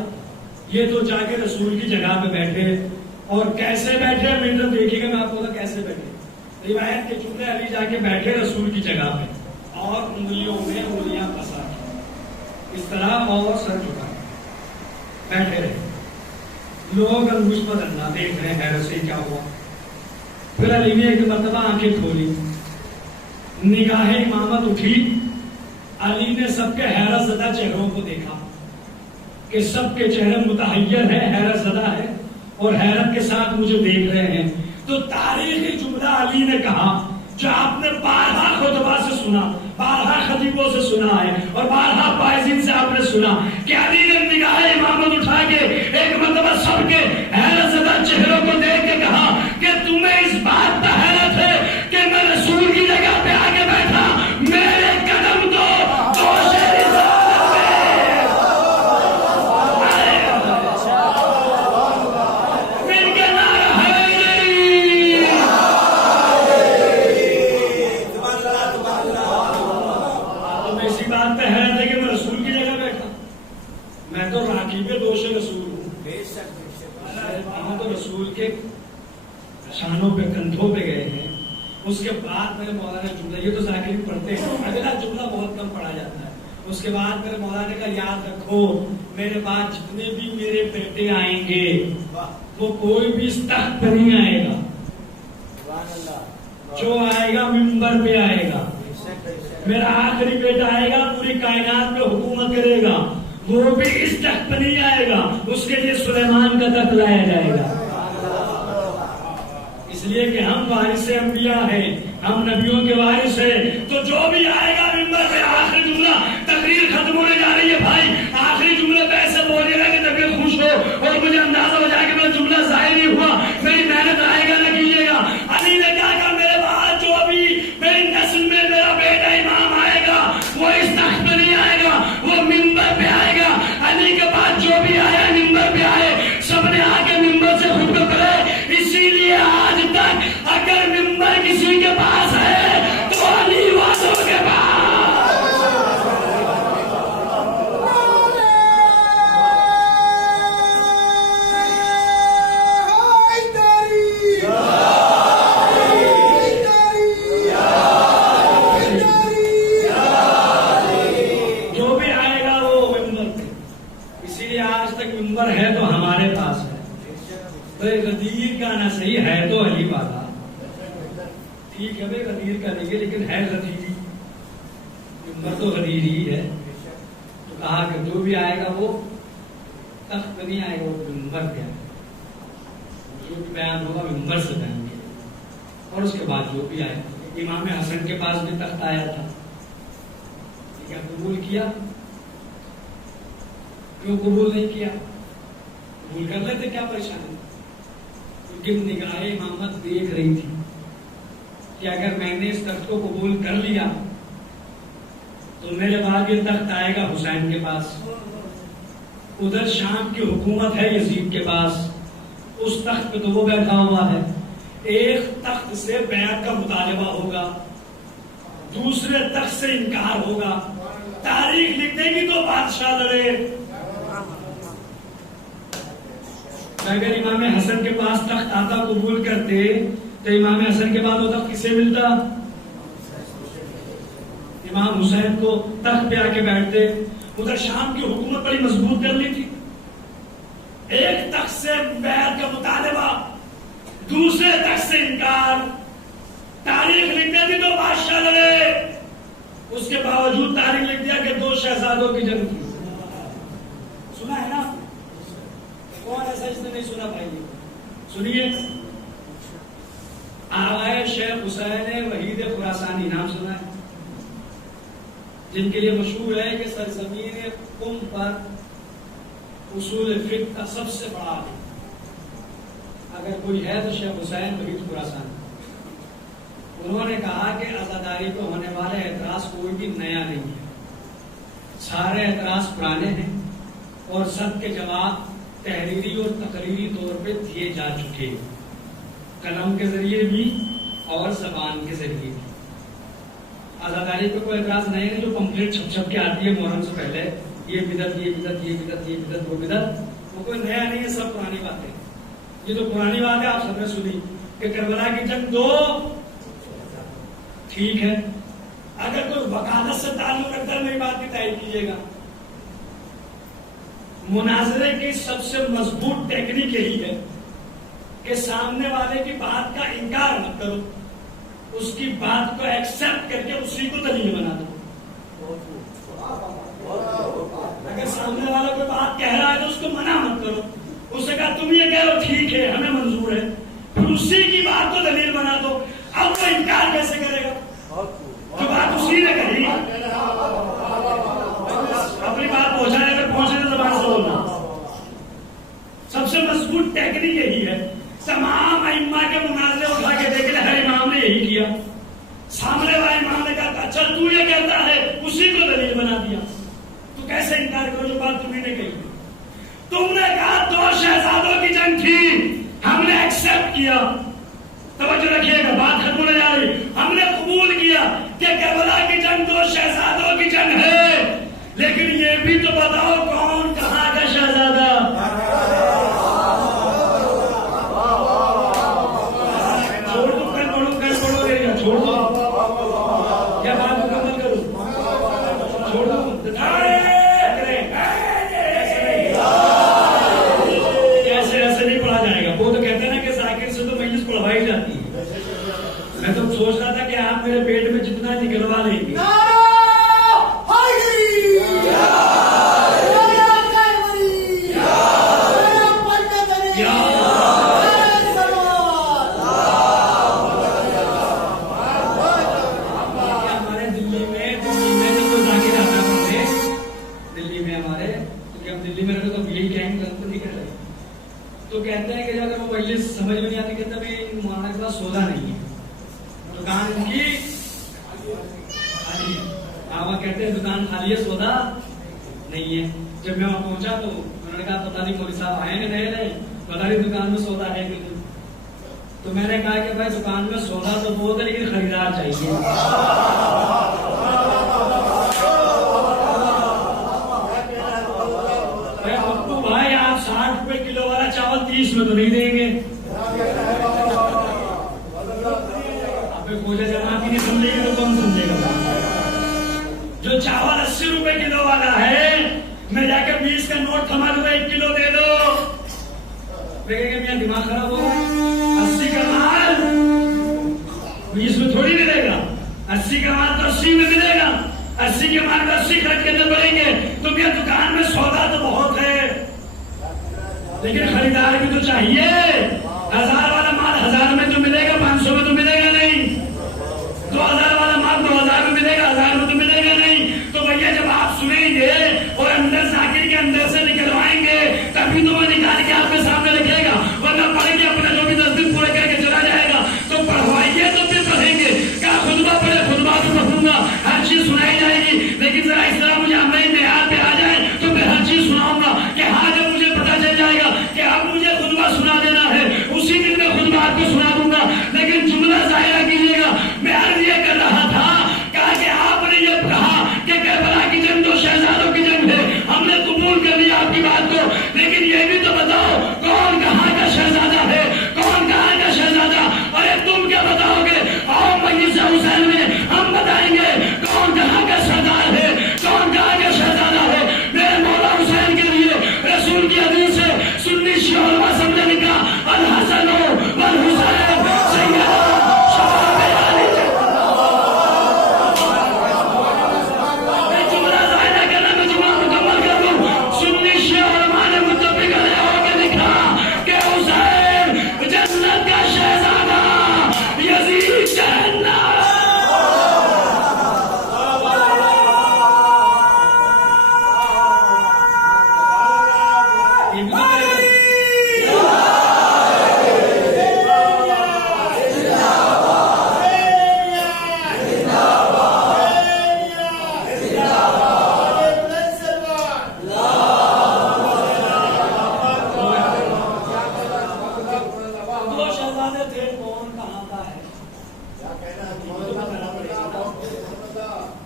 یہ تو جا کے رسول کی جگہ پہ بیٹھے، اور کیسے بیٹھے منظر دیکھیے گا، میں آپ کو کیسے بیٹھے۔ روایت کے چونکہ علی جا کے بیٹھے رسول کی جگہ پہ، اور انگلیوں میں انگلیاں پھنسا کے اس طرح، اور سر جھکا بیٹھے رہے۔ لوگ انگشت بدندہ دیکھ رہے ہیں، حیرت سے کیا ہوا۔ پھر علی نے ایک مرتبہ آنکھیں کھولی، نگاہ امامت اٹھی، علی نے سب کے حیرت زدہ چہروں کو دیکھا کہ سب کے چہرے متحیر ہیں، حیرت زدہ ہے، اور حیرت کے ساتھ مجھے دیکھ رہے ہیں۔ تو تاریخی جملہ علی نے کہا جو آپ نے بارہا خطبہ سے سنا، بارہا خطیبوں سے سنا ہے، اور بارہا فائزین سے آپ نے سنا کہ علی نے نگاہ امامت اٹھا کے ایک مرتبہ سب کے حیرت زدہ چہروں کو دیکھ کے کہا کہ تمہیں اس بات کا حیرت ہے کہ میں رسول کی جگہ پہ آگے بیٹھا، میرے قدم تو رسول کے شانوں پہ کندھوں پہ گئے ہیں۔ اس کے بعد میرے مولانا جملہ، یہ تو ذاکرین پڑھتے ہیں، اگلا جملہ بہت کم پڑھا جاتا ہے۔ اس کے بعد میرے مولانا کا یاد رکھو، میرے بعد جتنے بھی میرے بیٹے آئیں گے وہ کوئی بھی اس تخت پہ نہیں آئے گا، جو آئے گا منبر پہ آئے گا۔ میرا آخری بیٹا آئے گا، پوری کائنات پہ حکومت کرے گا، وہ بھی اس تخت پہ نہیں آئے گا، اس کے لیے سلیمان کا تخت لایا جائے گا۔ اس لیے کہ ہم وارث انبیاء ہیں، ہم نبیوں کے وارث ہیں، تو جو بھی آئے گا منبر پہ، آخری جملہ، تقریر ختم ہونے جا رہی ہے بھائی، آخری جملہ پہ ایسے بولے گا کہ طبیعت خوش ہو اور مجھے اندازہ ہو جائے کہ میرا جملہ ضائع نہیں ہوا، میری محنت آئے گا نہ کیجیے گا۔ علی نے کہا کہ میرے بعد جو بھی میری نسل میں میرا بیٹا امام آئے گا وہ اس تخت پہ نہیں آئے گا، وہ منبر پہ آئے گا۔ علی کے بعد جو بھی آیا منبر پہ آئے، سب نے آ کے منبر سے خود کو کرے۔ اسی لیے آج تک اگر منبر کسی کے پاس ہے تو علی والوں کے پاس۔ جو بھی آئے گا وہ منبر پہ، اسی لیے آج تک منبر ہے تو ہمارے پاس ہے۔ غدیر کا نہ صحیح ہے تو علی والا، ٹھیک ہے بھائی، غدیر کا نہیں ہے لیکن ہے غدیری، منبر تو غدیر ہی ہے۔ تو کہا کہ جو بھی آئے گا وہ تخت پہ نہیں آئے گا، وہ منبر پہ آئے گا، جو بھی بیان ہوگا منبر سے بیان کیا۔ اور اس کے بعد جو بھی آئے، امام حسن کے پاس بھی تخت آیا تھا، کیا قبول کیا؟ کیوں قبول نہیں کیا؟ قبول کر لیتے، کیا پریشانی؟ کیونکہ نگاہ امامت دیکھ رہی تھی کہ اگر میں نے اس تخت کو قبول کر لیا تو میرے بعد یہ تخت آئے گا حسین کے پاس، ادھر شام کی حکومت ہے یزید کے پاس، اس تخت پہ تو وہ بیٹھا ہوا ہے۔ ایک تخت سے بیعت کا مطالبہ ہوگا، دوسرے تخت سے انکار ہوگا، تاریخ لکھ دے گی تو بادشاہ لڑے۔ اگر امام حسن کے پاس تخت آتا قبول کرتے تو امام حسن کے بعد وہ تخت کسے ملتا؟ امام حسین کو تخت پہ آ کے بیٹھتے۔ ادھر شام کی حکومت بڑی مضبوط کر لی تھی، ایک تخت سے بیعت کا مطالبہ، دوسرے تخت سے انکار، تاریخ لکھ دی تو بادشاہ لڑے۔ اس کے باوجود تاریخ لکھ دیا کہ 2 شہزادوں کی جنگ تھی۔ سنا ہے نا؟ کون ایسا اس نے نہیں سنا بھائی؟ سنیے، آغائے شیخ حسین وحید خراسانی، نام سنا ہے؟ جن کے لیے مشہور ہے کہ سرزمین قم پر اصول فقہ کا سب سے بڑا عالم، اگر کوئی ہے تو شیخ حسین وحید خراسانی۔ انہوں نے کہا کہ عزاداری کو ہونے والے اعتراض کوئی بھی نیا نہیں ہے، سارے اعتراض پرانے ہیں اور سب کے جواب تحریری اور تقریری طور پہ دیے جا چکے ہیں، قلم کے ذریعے بھی اور زبان کے ذریعے بھی۔ عزاداری پہ کوئی اعتراض نہیں ہے، جو پمفلیٹ چھپ چھپ کے آتی ہے محرم سے پہلے، یہ بدعت، یہ بدعت، یہ بدعت، یہ بدعت، وہ بدعت، وہ کوئی نیا نہیں ہے، سب پرانی باتیں۔ یہ تو پرانی بات ہے، آپ سب نے سنی کہ کربلا کی جنگ 2 ٹھیک ہے، اگر کوئی وکالت سے تعلق رکھتا ہے میری بات کی تائید کیجیے گا۔ مناظرے کی سب سے مضبوط ٹیکنیک یہی ہے کہ سامنے والے کی بات کا انکار مت کرو، اس کی بات کو ایکسپٹ کر کے اسی کو دلیل بنا دو۔ اگر سامنے والا کوئی بات کہہ رہا ہے تو اس کو منع مت کرو، اسے کہا تم یہ کہہ رہو ٹھیک ہے ہمیں منظور ہے، پھر اسی کی بات کو دلیل بنا دو۔ اب وہ انکار کیسے کرے گا؟ جو بات اسی نے کہی، اپنی بات پہنچانے میں پہنچنے زبان سے بولنا سب سے مضبوط ٹیکنیک یہی ہے۔ تمام ائمہ کے مناظرے اٹھا کے دیکھ لیں، ہر امام نے یہی کیا۔ سامنے والے امام نے کہا اچھا تو یہ کہتا ہے، اسی کو دلیل بنا دیا۔ تو کیسے انکار کرو جو بات تمہیں نے کہی؟ تم نے کہا 2 شہزادوں کی جنگ تھی، ہم نے ایکسپٹ کیا۔ توجہ رکھیے گا، بات ختم ہونے جا رہی۔ ہم نے قبول کیا کہ کربلا کی جنگ 2 شہزادوں کی جنگ ہے، لیکن یہ بھی تو بتاؤ کون کہاں کا شہزادہ؟ چھوڑ دو، کل پڑھو گے یا چھوڑ دو؟ کیا بات مکمل کروں؟ چھوڑ دو، ایسے نہیں پڑھا جائے گا۔ وہ تو کہتے ہیں نا کہ ذاکر سے تو مجلس پڑھوائی جاتی ہے۔ میں تو سوچ رہا تھا کہ آپ میرے پیٹ میں جتنا نکلوا لیں گے۔ تو کہتے ہیں کہ اگر وہ مجلس سمجھ میں نہیں آتی، کہتے ہیں مولانا کے پاس سودا نہیں ہے، دکان ان کی خالی ہے۔ وہ کہتے ہیں دکان خالی ہے، سودا نہیں ہے۔ جب میں وہاں پہنچا تو انہوں نے کہا پتہ نہیں مولوی صاحب آئے ہیں نہیں، پتہ نہیں دکان میں سودا ہے کہ نہیں۔ تو میں نے کہا کہ بھائی دکان میں سودا تو بہت ہے لیکن خریدار چاہیے۔ بھائی آپ 60 روپے کلو والا چاول 30 میں تو نہیں دیں گے۔ آپ پوجا جماعت ہی نہیں سمجھے گا تو کون سمجھے گا؟ جو چاول 80 روپے کلو والا ہے، میں جا کے 20 کا نوٹ تھما دوں 1 کلو دے دو، دیکھیں گے میاں دماغ خراب ہوگا۔ 80 کا مال 20 میں تھوڑی ملے گا، 80 کا مال تو 80 میں ملے گا، 80 کے مال میں 80 خرچ کرنے پڑیں گے۔ تو میاں دکان میں سودا تو بہت ہے لیکن خریدار بھی تو چاہیے۔ 1000 والا مال 1000 میں تو ملے گا، 500 میں تو ملے گا نہیں۔ 2000 والا مال 2000 میں ملے گا، 1000 میں تو ملے گا نہیں۔ تو بھیا جب آپ سنیں گے اور اندر ذاکر کے اندر سے نکلوائیں گے تبھی تو وہ نکال کے آپ کے سامنے رکھے گا، ورنہ پڑھیں گے اپنا جو بھی 10 دن پورے کر کے چلا جائے گا۔ تو پڑھوائیے تو پھر پڑھیں گے، کیا خطبہ پڑھے، خطبہ تو پڑھوں گا، ہر چیز سنائی جائے گی، لیکن ذرا اس طرح مجھے عملی معیار پہ آ جائے تو پھر ہر چیز سناؤں گا کہ ہاں جب مجھے پتہ چل جائے گا کہ اب مجھے خطبہ سنا دینا ہے اسی دن میں خطبہ آپ کو سنا دوں گا۔ لیکن جملہ ظاہرہ کیجیے گا، میں عرض یہ کر رہا تھا کہ آپ نے یہ کہا کہ کربلا کی جنگ 2 شہزادوں کی جنگ ہے، ہم نے قبول کر لیا آپ کی بات کو، لیکن یہ بھی تو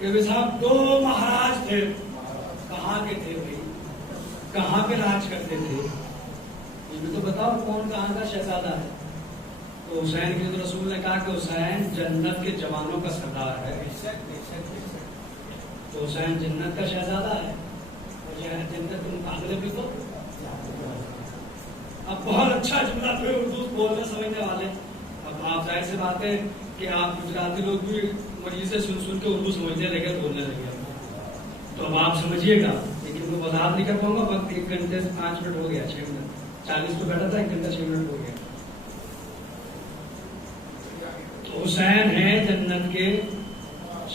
کہ بھی صاحب دو مہاراج تھے، کہاں کے تھے بھائی، کہاں پہ راج کرتے تھے، یہ بھی تو بتاؤ کون کہاں کا شہزادہ ہے؟ تو حسین کی تو رسول نے کہا کہ حسین جنت کے جوانوں کا سردار ہے، تو حسین جنت کا شہزادہ ہے، اور جنت کے مقابلے بھی تو اب بہت اچھا جملہ پھر اردو بولنے سمجھنے والے. اب آپ ظاہر سی بات ہے کہ آپ گجراتی لوگ بھی مریض سے سن کے اردو سمجھنے لگے بولنے لگے، تو اب آپ سمجھیے گا، لیکن وہ وضاحت نہیں کر پاؤں گا. وقت 1 گھنٹے سے 5 منٹ ہو گیا، 6 منٹ 40 پہ بیٹھا تھا، 1 گھنٹہ 6 منٹ ہو گیا. تو حسین ہے جنت کے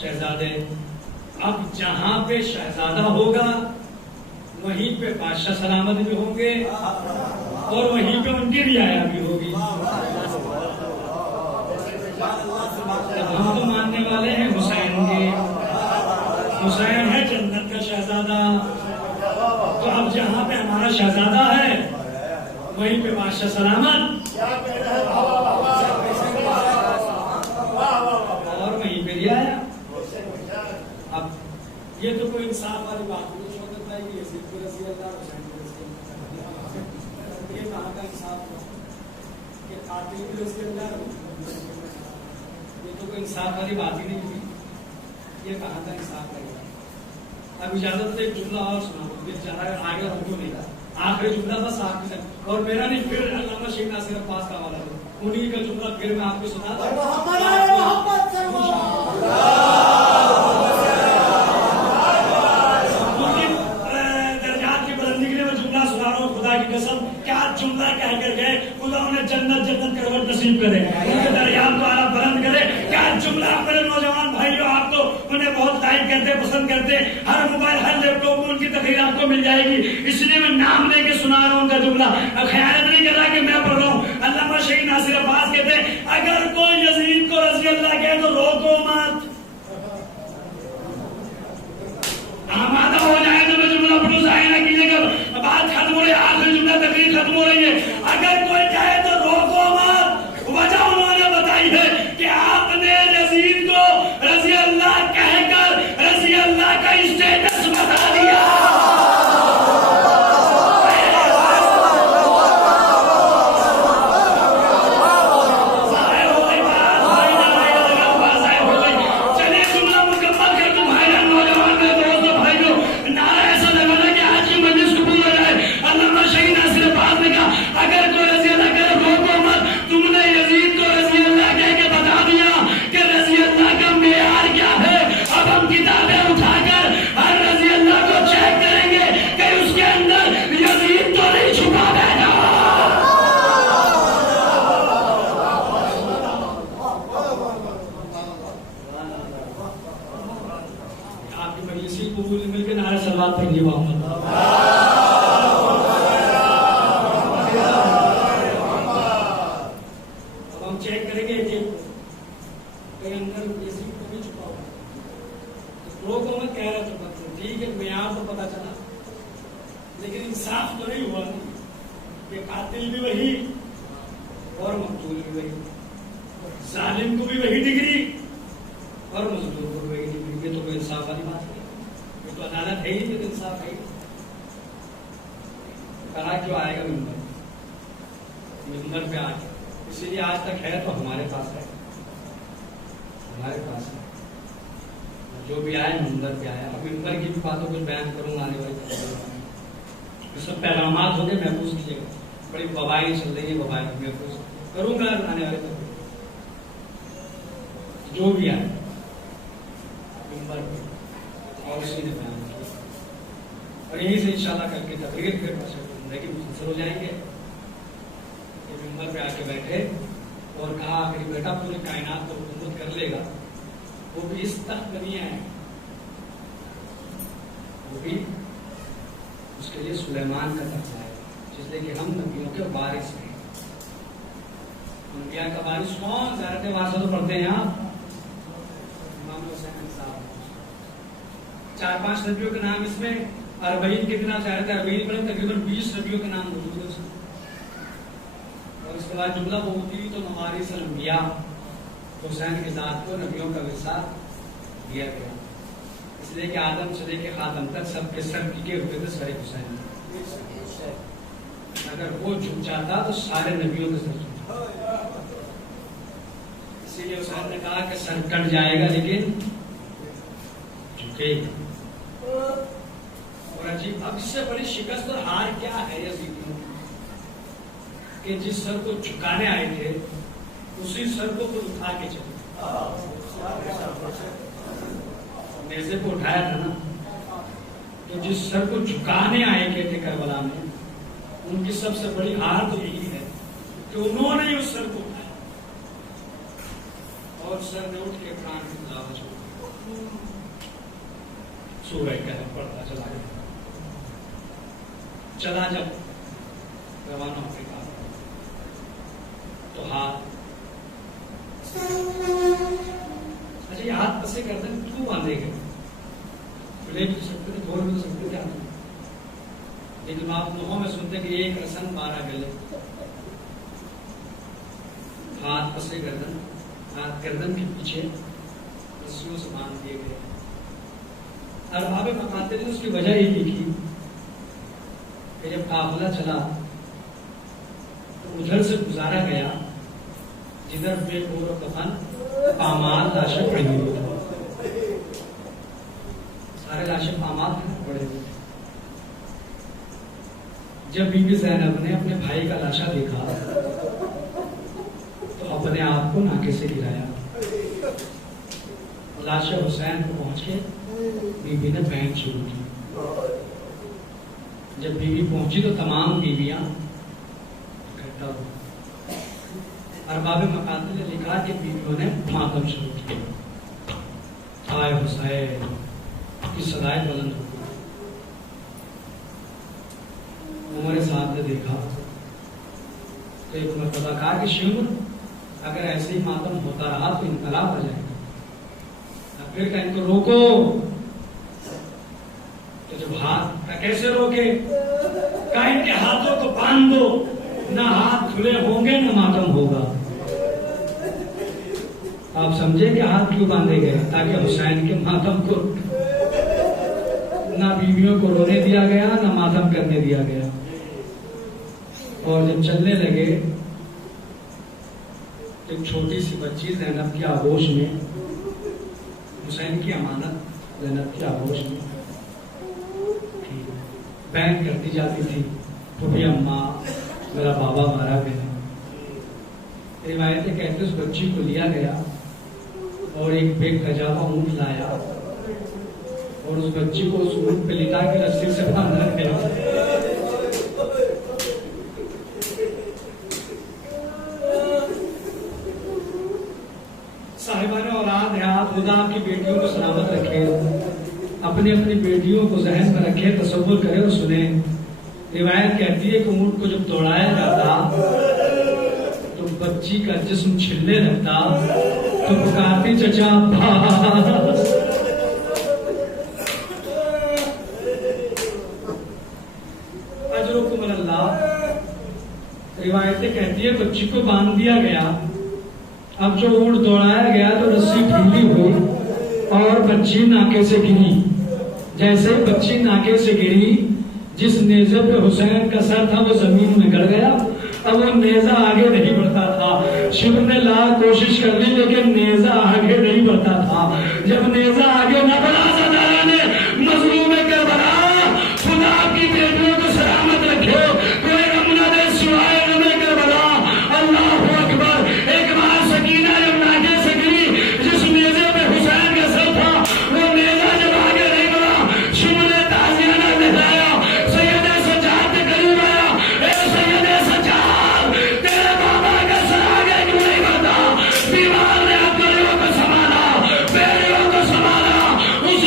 شہزادے. اب جہاں پہ شہزادہ ہوگا وہیں پہ بادشاہ سلامت بھی ہوں گے اور وہیں پہ ان کی رعایا بھی ہوگی. ہم تو ماننے والے ہیں حسین کے، حسین ہے جنت کا شہزادہ. تو اب جہاں پہ ہمارا شہزادہ ہے وہیں پہ بادشاہ سلامت اور وہیں پہ رعایا. اب یہ تو کوئی انصاف والی بات نہیں ہے کہ یزید کو رضی اللہ حسین کو رضی اللہ، یہ کہاں کا انصاف ہوا کہ قاتل بھی رضی اللہ، یہ تو کوئی انصاف والی بات ہی نہیں ہوئی. یہ کہاں کا انصاف ہے؟ اب اجازت سے ایک جملہ اور سنا دو، یہ چاہ رہا ہے آگے رکھو نہیں تھا، آخری جملہ بس آپ کے ساتھ، اور میرا نہیں، پھر علامہ شیخ ناصر عباس کا حوالہ دو، انہیں کا جملہ پھر میں آپ کو سنا دوں. درجات کی بلندی کے لیے میں جملہ سنا رہا ہوں، خدا کی قسم کیا جملہ کہہ کر گئے، خدا انہیں جنت جنت کروٹ نصیب کرے، ان کے درجات کو اعلیٰ بلند کرے. کیا جملہ میرے نوجوان بھائیوں، آپ تو انہیں بہت لائک کرتے، پسند کرتے، ہر موبائل ہر لیپ ٹاپ میں ان کی تقریر آپ کو مل جائے گی، اس لیے میں نام لے کے سنا رہا ہوں ان کا جملہ. خیانت نہیں کر رہا کہ میں پڑھ رہا ہوں. علامہ شیخ ناصر عباس کہتے ہیں اگر کوئی یزید کو رضی اللہ کہے تو روکو مت. آمادہ ہو جائے تو میں جملہ پڑھوں، ظاہر نہ کیجیے گا، بات ختم ہو رہی ہے، آخری جملہ تقریر ختم ہو رہی ہے. اگر کوئی کہے تو روکو مت. وجہ انہوں نے بتائی ہے کہ آپ نے یزید کو رضی اللہ کہہ کر رضی اللہ کا اسٹیٹس بتا دیا. جو بھی آئے منبر پہ آیا. اب منبر کی بھی باتوں کو بیان کروں گا آنے والی سب پیغامات ہوں گے، محفوظ کیجیے گا. بڑی وبائیں چل رہی ہیں، وبائیں محفوظ کروں گا آنے والے جو بھی آئے منبر پہ اور اسی نے بیان کیا. اور یہیں سے انشاءاللہ کر کے تقریر پھر زندگی مختصر ہو جائیں گے. یہ منبر پہ آ کے بیٹھے اور کہا میری بیٹا پورے کائنات کو حکومت کر لے گا، وہ بھی اس تخت پہ نہیں آئے، وہ بھی اس کے لیے سلیمان کا تخت ہے، جس لیے کہ ہم نبیوں کے وارث ہیں. انبیاء کا وارث کون؟ زیارت وارثہ تو پڑھتے ہیں آپ، امام حسین صاحب. 4-5 نبیوں کے نام اس میں، 40 کتنا زیارت 40 پڑھیں، تقریباً 20 نبیوں کے نام موجود ہے اس میں. اور اس کے بعد جملہ بہتی تو موارث الانبیاء، حسین کی ذات کو نبیوں کا ورثہ دیا گیا. سے لے کے آدم سے لے کے خاتم تک سب کے سر ٹکے ہوئے تھے سر حسین. اگر وہ جھک جاتا تو سارے نبیوں کے سر جھکتا. اسی لیے حسین نے کہا کہ سر کٹ جائے گا لیکن جھکے گا. اور عجیب، اب اس سے بڑی شکست اور ہار کیا ہے یزیدیوں کہ جس سر کو جھکانے آئے تھے اسی سر کو خود اٹھا کے چلے. نیزے کو اٹھایا تھا نا، تو جس سر کو جھکانے آئے گئے تھے کربلا میں، ان کی سب سے بڑی ہار تو یہی ہے کہ انہوں نے اس سر کو اٹھایا اور سر نے اٹھ کے قرآن کی تلاوت چھوڑ سورہ کہف پڑھتا چلا گیا. چلا جب روانہ ہو کے کہا تو ہاتھ، اچھا یہ ہاتھ پسے گردن کیوں باندھے گئے؟ کھلے بھی سکتے تھے، بول بھی سکتے تھے آپ، لیکن آپ لوگوں میں سنتے کہ ایک رسن 12 گلے. ہاتھ پسے گردن، ہاتھ گردن کے پیچھے رسیوں سے باندھ دیے گئے. ارباب مقاتل نے اس کی وجہ یہ لکھی کہ جب قافلہ چلا تو ادھر سے گزارا گیا جدھر بے گور و کفن پامال لاشیں پڑی ہوئی تھی. سارے لاشیں پامال پڑے ہوئے. جب بی بی زینب نے اپنے بھائی کا لاشا دیکھا تو اپنے آپ کو ناکے سے گرایا. لاش حسین کو پہنچ کے بی بی نے بہن شروع کی. جب بیوی پہنچی تو تمام بیویاں اکٹھا ہوئی. ارباب مقاتل نے لکھا کہ بیویوں نے ماتم شروع کیا. آئے حسین کی صدائیں بلند ہو گئی. عمر صاحب نے دیکھا تو ایک مرتبہ کہا کہ شمر اگر ایسے ہی ماتم ہوتا رہا تو انقلاب آ جائے گا. پھر کہ ان کو روکو. تو جب ہاتھ کیسے روکے؟ کہا ان کے ہاتھوں کو باندھ دو، نہ ہاتھ کھلے ہوں گے نہ ماتم ہوگا. آپ سمجھے کہ ہاتھ کیوں باندھے گئے؟ تاکہ حسین کے ماتم کو نہ بیویوں کو رونے دیا گیا نہ ماتم کرنے دیا گیا. اور جب چلنے لگے ایک چھوٹی سی بچی زینب کی آغوش میں، حسین کی امانت زینب کی آغوش میں بہن کرتی جاتی تھی، پھوپھی اماں میرا بابا مارا گیا. روایتیں کہتے اس بچی کو لیا گیا اور ایک بے کجاوا اونٹ لایا اور اس بچی کو اس اونٹ پہ لٹا کے رسی سے باندھا گیا. صاحبان اولاد ہیں آپ، خدا آپ کی بیٹیوں کو سلامت رکھے، اپنی اپنی بیٹیوں کو ذہن میں رکھے، تصور کرے اور سنیں. روایت کہتی ہے کہ اونٹ کو جب دوڑایا جاتا تو بچی کا جسم چھلنے لگتا تو پکارتی چچا اجرکم اللہ. روایتیں کہتی ہے بچی کو باندھ دیا گیا. اب جو اونٹ دوڑایا گیا تو رسی ڈھیلی ہوئی اور بچی ناکے سے گری. جیسے بچی ناکے سے گری، جس نیزے پہ حسین کا سر تھا وہ زمین میں گڑ گیا. اب وہ نیزہ آگے نہیں بڑھتا تھا. شیخ نے لاکھ کوشش کر لی لیکن نیزہ آگے نہیں بڑھتا تھا. جب نیزہ آگے نہ بڑھا سدارا نے مظلوم کربلا خدا کی بیٹیوں کو سلامت رکھے، کوئی غم نہ دے سوائے غم کربلا. اللہ اکبر. ایک بار سکینہ جب ناکے سے گری، جس نیزے پہ حسین کا سر تھا وہ نیزہ جب آگے نہیں بڑھا، شیخ نے تعزیانہ دہرایا. سید سجاد کے قریب آیا، اے سید سجاد تیرے بابا کا سر آگے کیوں نہیں بڑھتا؟ بیمار نے اپنیوں کو سنبھالا، بیریوں کو سنبھالا. اس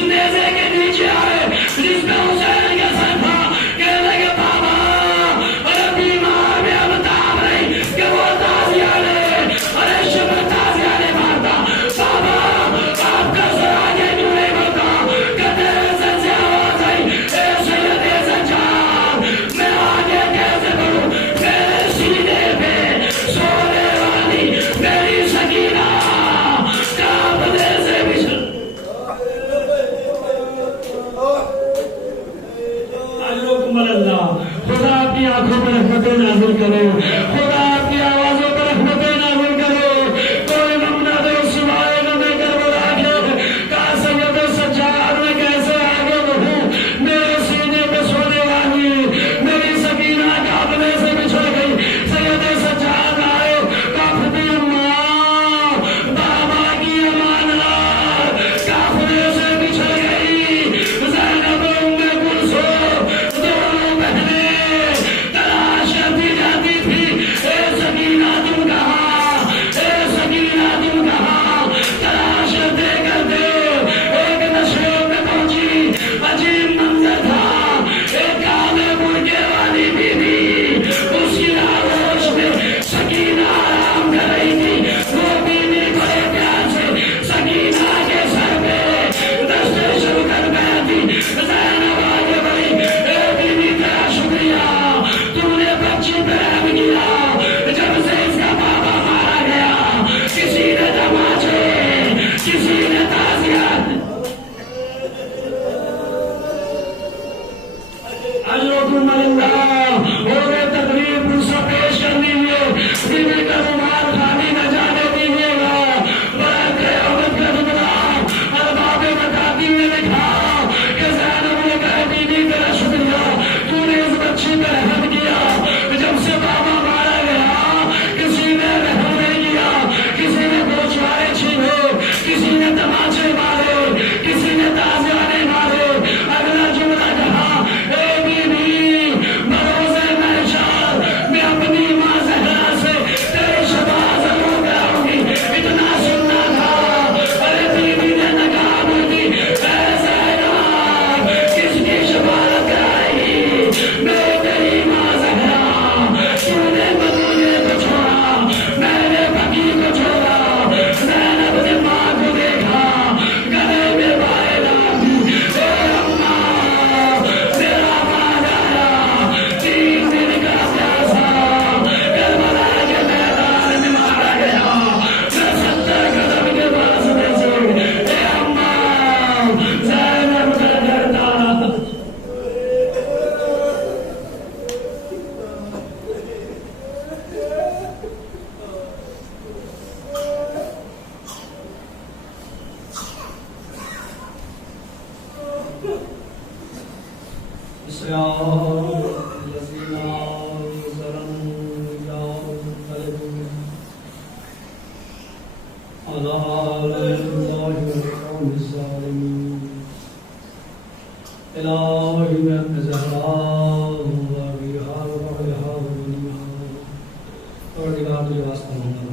نازل کرو، خدا اپنی آوازوں پر رحمتیں نازل کرو، کوئی نمونہ دے سوائے نبی کربلا کے، کہا سید سجاد میں کیسے آگے بڑھوں، میرے سینے پہ سونے والی میری سکینہ کافلے سے بچھڑ گئی، سید سجاد آئے، کافلی ماں بابا کی امانت کافلے سے بچھڑ گئی، زینب ام کلثوم دونوں بہنیں تلاش کرتی جاتی تھی، اے سکینہ تم کہاں، اے سکینہ تم کہاں، تلاش کرتے کرتے ایک نشے میں پہنچی، عجیب منظر تھا، ایک کالے مرغے والی بیوی اس کی آغوش میں سکینہ آرام کر رہی تھی، وہ بیوی بڑے پیار سے سکینہ کے سر پہ دستے شروع کر بیٹھی، زینب آگے بڑھی، اے بیوی تیرا شکریہ، تم نے بچی پہ رحم کیا، جب سے اس کا بابا مارا گیا، کسی نے تماچے، کسی نے تعزیت، اجرکم اللہ، اور تقریب پرسہ پیش کرنی ہے، بیوی کا رومال خالی نہ جانے دیجیے گا، برائے قیامت کا دمرا، ارباب مکاتی میں لکھا کہ زینب نے کہا بیوی تیرا شکریہ، تو نے اس بچی پہ رحم کیا، جب سے بابا مارا گیا، کسی نے رحم نہیں کیا، کسی نے گوشوارے چھینے، کسی نے تماچے مارے، کسی نے تازیانے مارے، اگلا جملہ کہا، اے بیوی بروز محشر میں اپنی ماں زہرا سے تیری شفاعت ضرور کراؤں گی، اتنا سننا تھا، ارے بیوی نے نکاح بولی، اے زینب کس کی شفاعت کرائے گی، میں تیری ماں زہرا، تو نے مدینے کو چھوڑا، میں نے بقیع کو چھوڑا، زینب نے ماں کو دیکھا، گلے میں بائے لاتی، اے اماں میرا باز آیا، 3 دن کا پیاسا، کربلا کے میدان میں مارا گیا، میں 70 قدم کے فاصلے سے، اے اماں زینب کا کرتا، الہی میں اپنے زہرا اور دیگر تجھے واسطہ محمد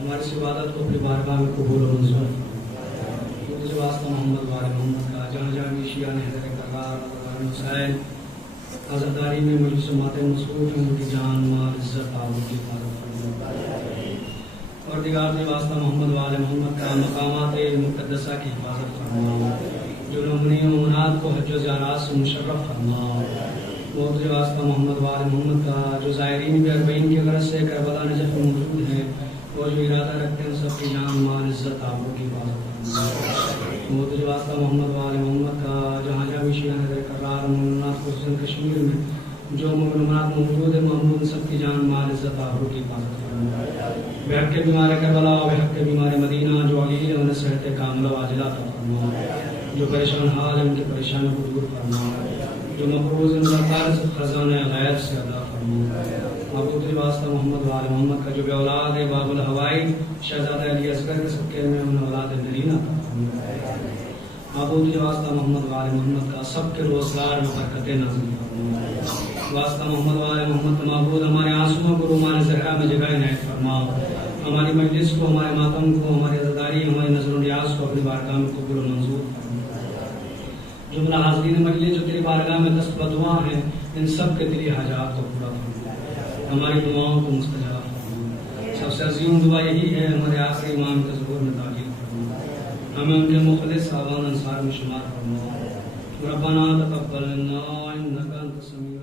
ہماری اس عبادت کو اپنی بارگاہ میں قبول و منظور فرما، تجھے واسطہ محمد محمد کا جہاں جہاں بھی شیعہ نے حضرت کرار حسین عزاداری میں مجلس ماتم مصروف ہیں، ان کی جان مال عزت آب کی حفاظت فرما، اور دیگر تجھے واسطہ محمد محمد کا مقامات مقدسہ کی حفاظت فرما، جو نمونی مومنات کو حج و زیارات سے مشرف فرما، وہ تجھے واسطہ محمد محمد کا جو زائرین بھی 40 کی غرض سے کربلا نجف میں موجود ہیں، وہ جو ارادہ رکھتے ہیں سب کی جان مال عزت آبرو کی حفاظت فرما، وہ تجھے واسطہ محمد محمد کا جہاں جہاں بھی شیعہ حضرت کرار مومنات خصوصاً کشمیر میں جو مومنات موجود ہیں، محمود سب کی جان مال عزت آبرو کی حفاظت فرما، بحق کے بیمار کربلا بحق کے بیمار مدینہ جو علی انہیں صحت کاملہ واجلہ عطا فرما، جو پریشان حال ان کے پریشانوں کو دور فرما، جو مقروض ان کا قرض خزانہ غیب سے ادا فرما، محبوب تجھے واسطہ محمد محمد کا جو بے اولاد ہے باب الہوائی شہزادہ علی اصغر کے صدقے میں انہیں اولاد نرینہ عطا فرما، محبوب تجھے واسطہ محمد محمد کا سب کے روزگار میں برکتیں نازل فرما، واسطہ محمد محمد کا محبوب ہمارے آنسوؤں کو رومان زہرا میں جگہ عنایت فرما، ہماری مجلس کو، ہمارے ماتم کو، ہماری عزاداری، ہماری نظر و نیاز کو اپنی بارگاہ میں قبول و منظور فرما، جملہ حاضرین مجلس جو تیری بارگاہ میں دست بدعا ہیں، ان سب کے دلی حاجات کو پورا فرما، ہماری دعاؤں کو مستجاب فرما، سب سے عظیم دعا یہی ہے ہمارے آخری امام کے ظہور میں تعلیم فرما، ہمیں ان کے مخلص صحابان انصار میں شمار فرما، ربنا تقبل منا انک انت السمیع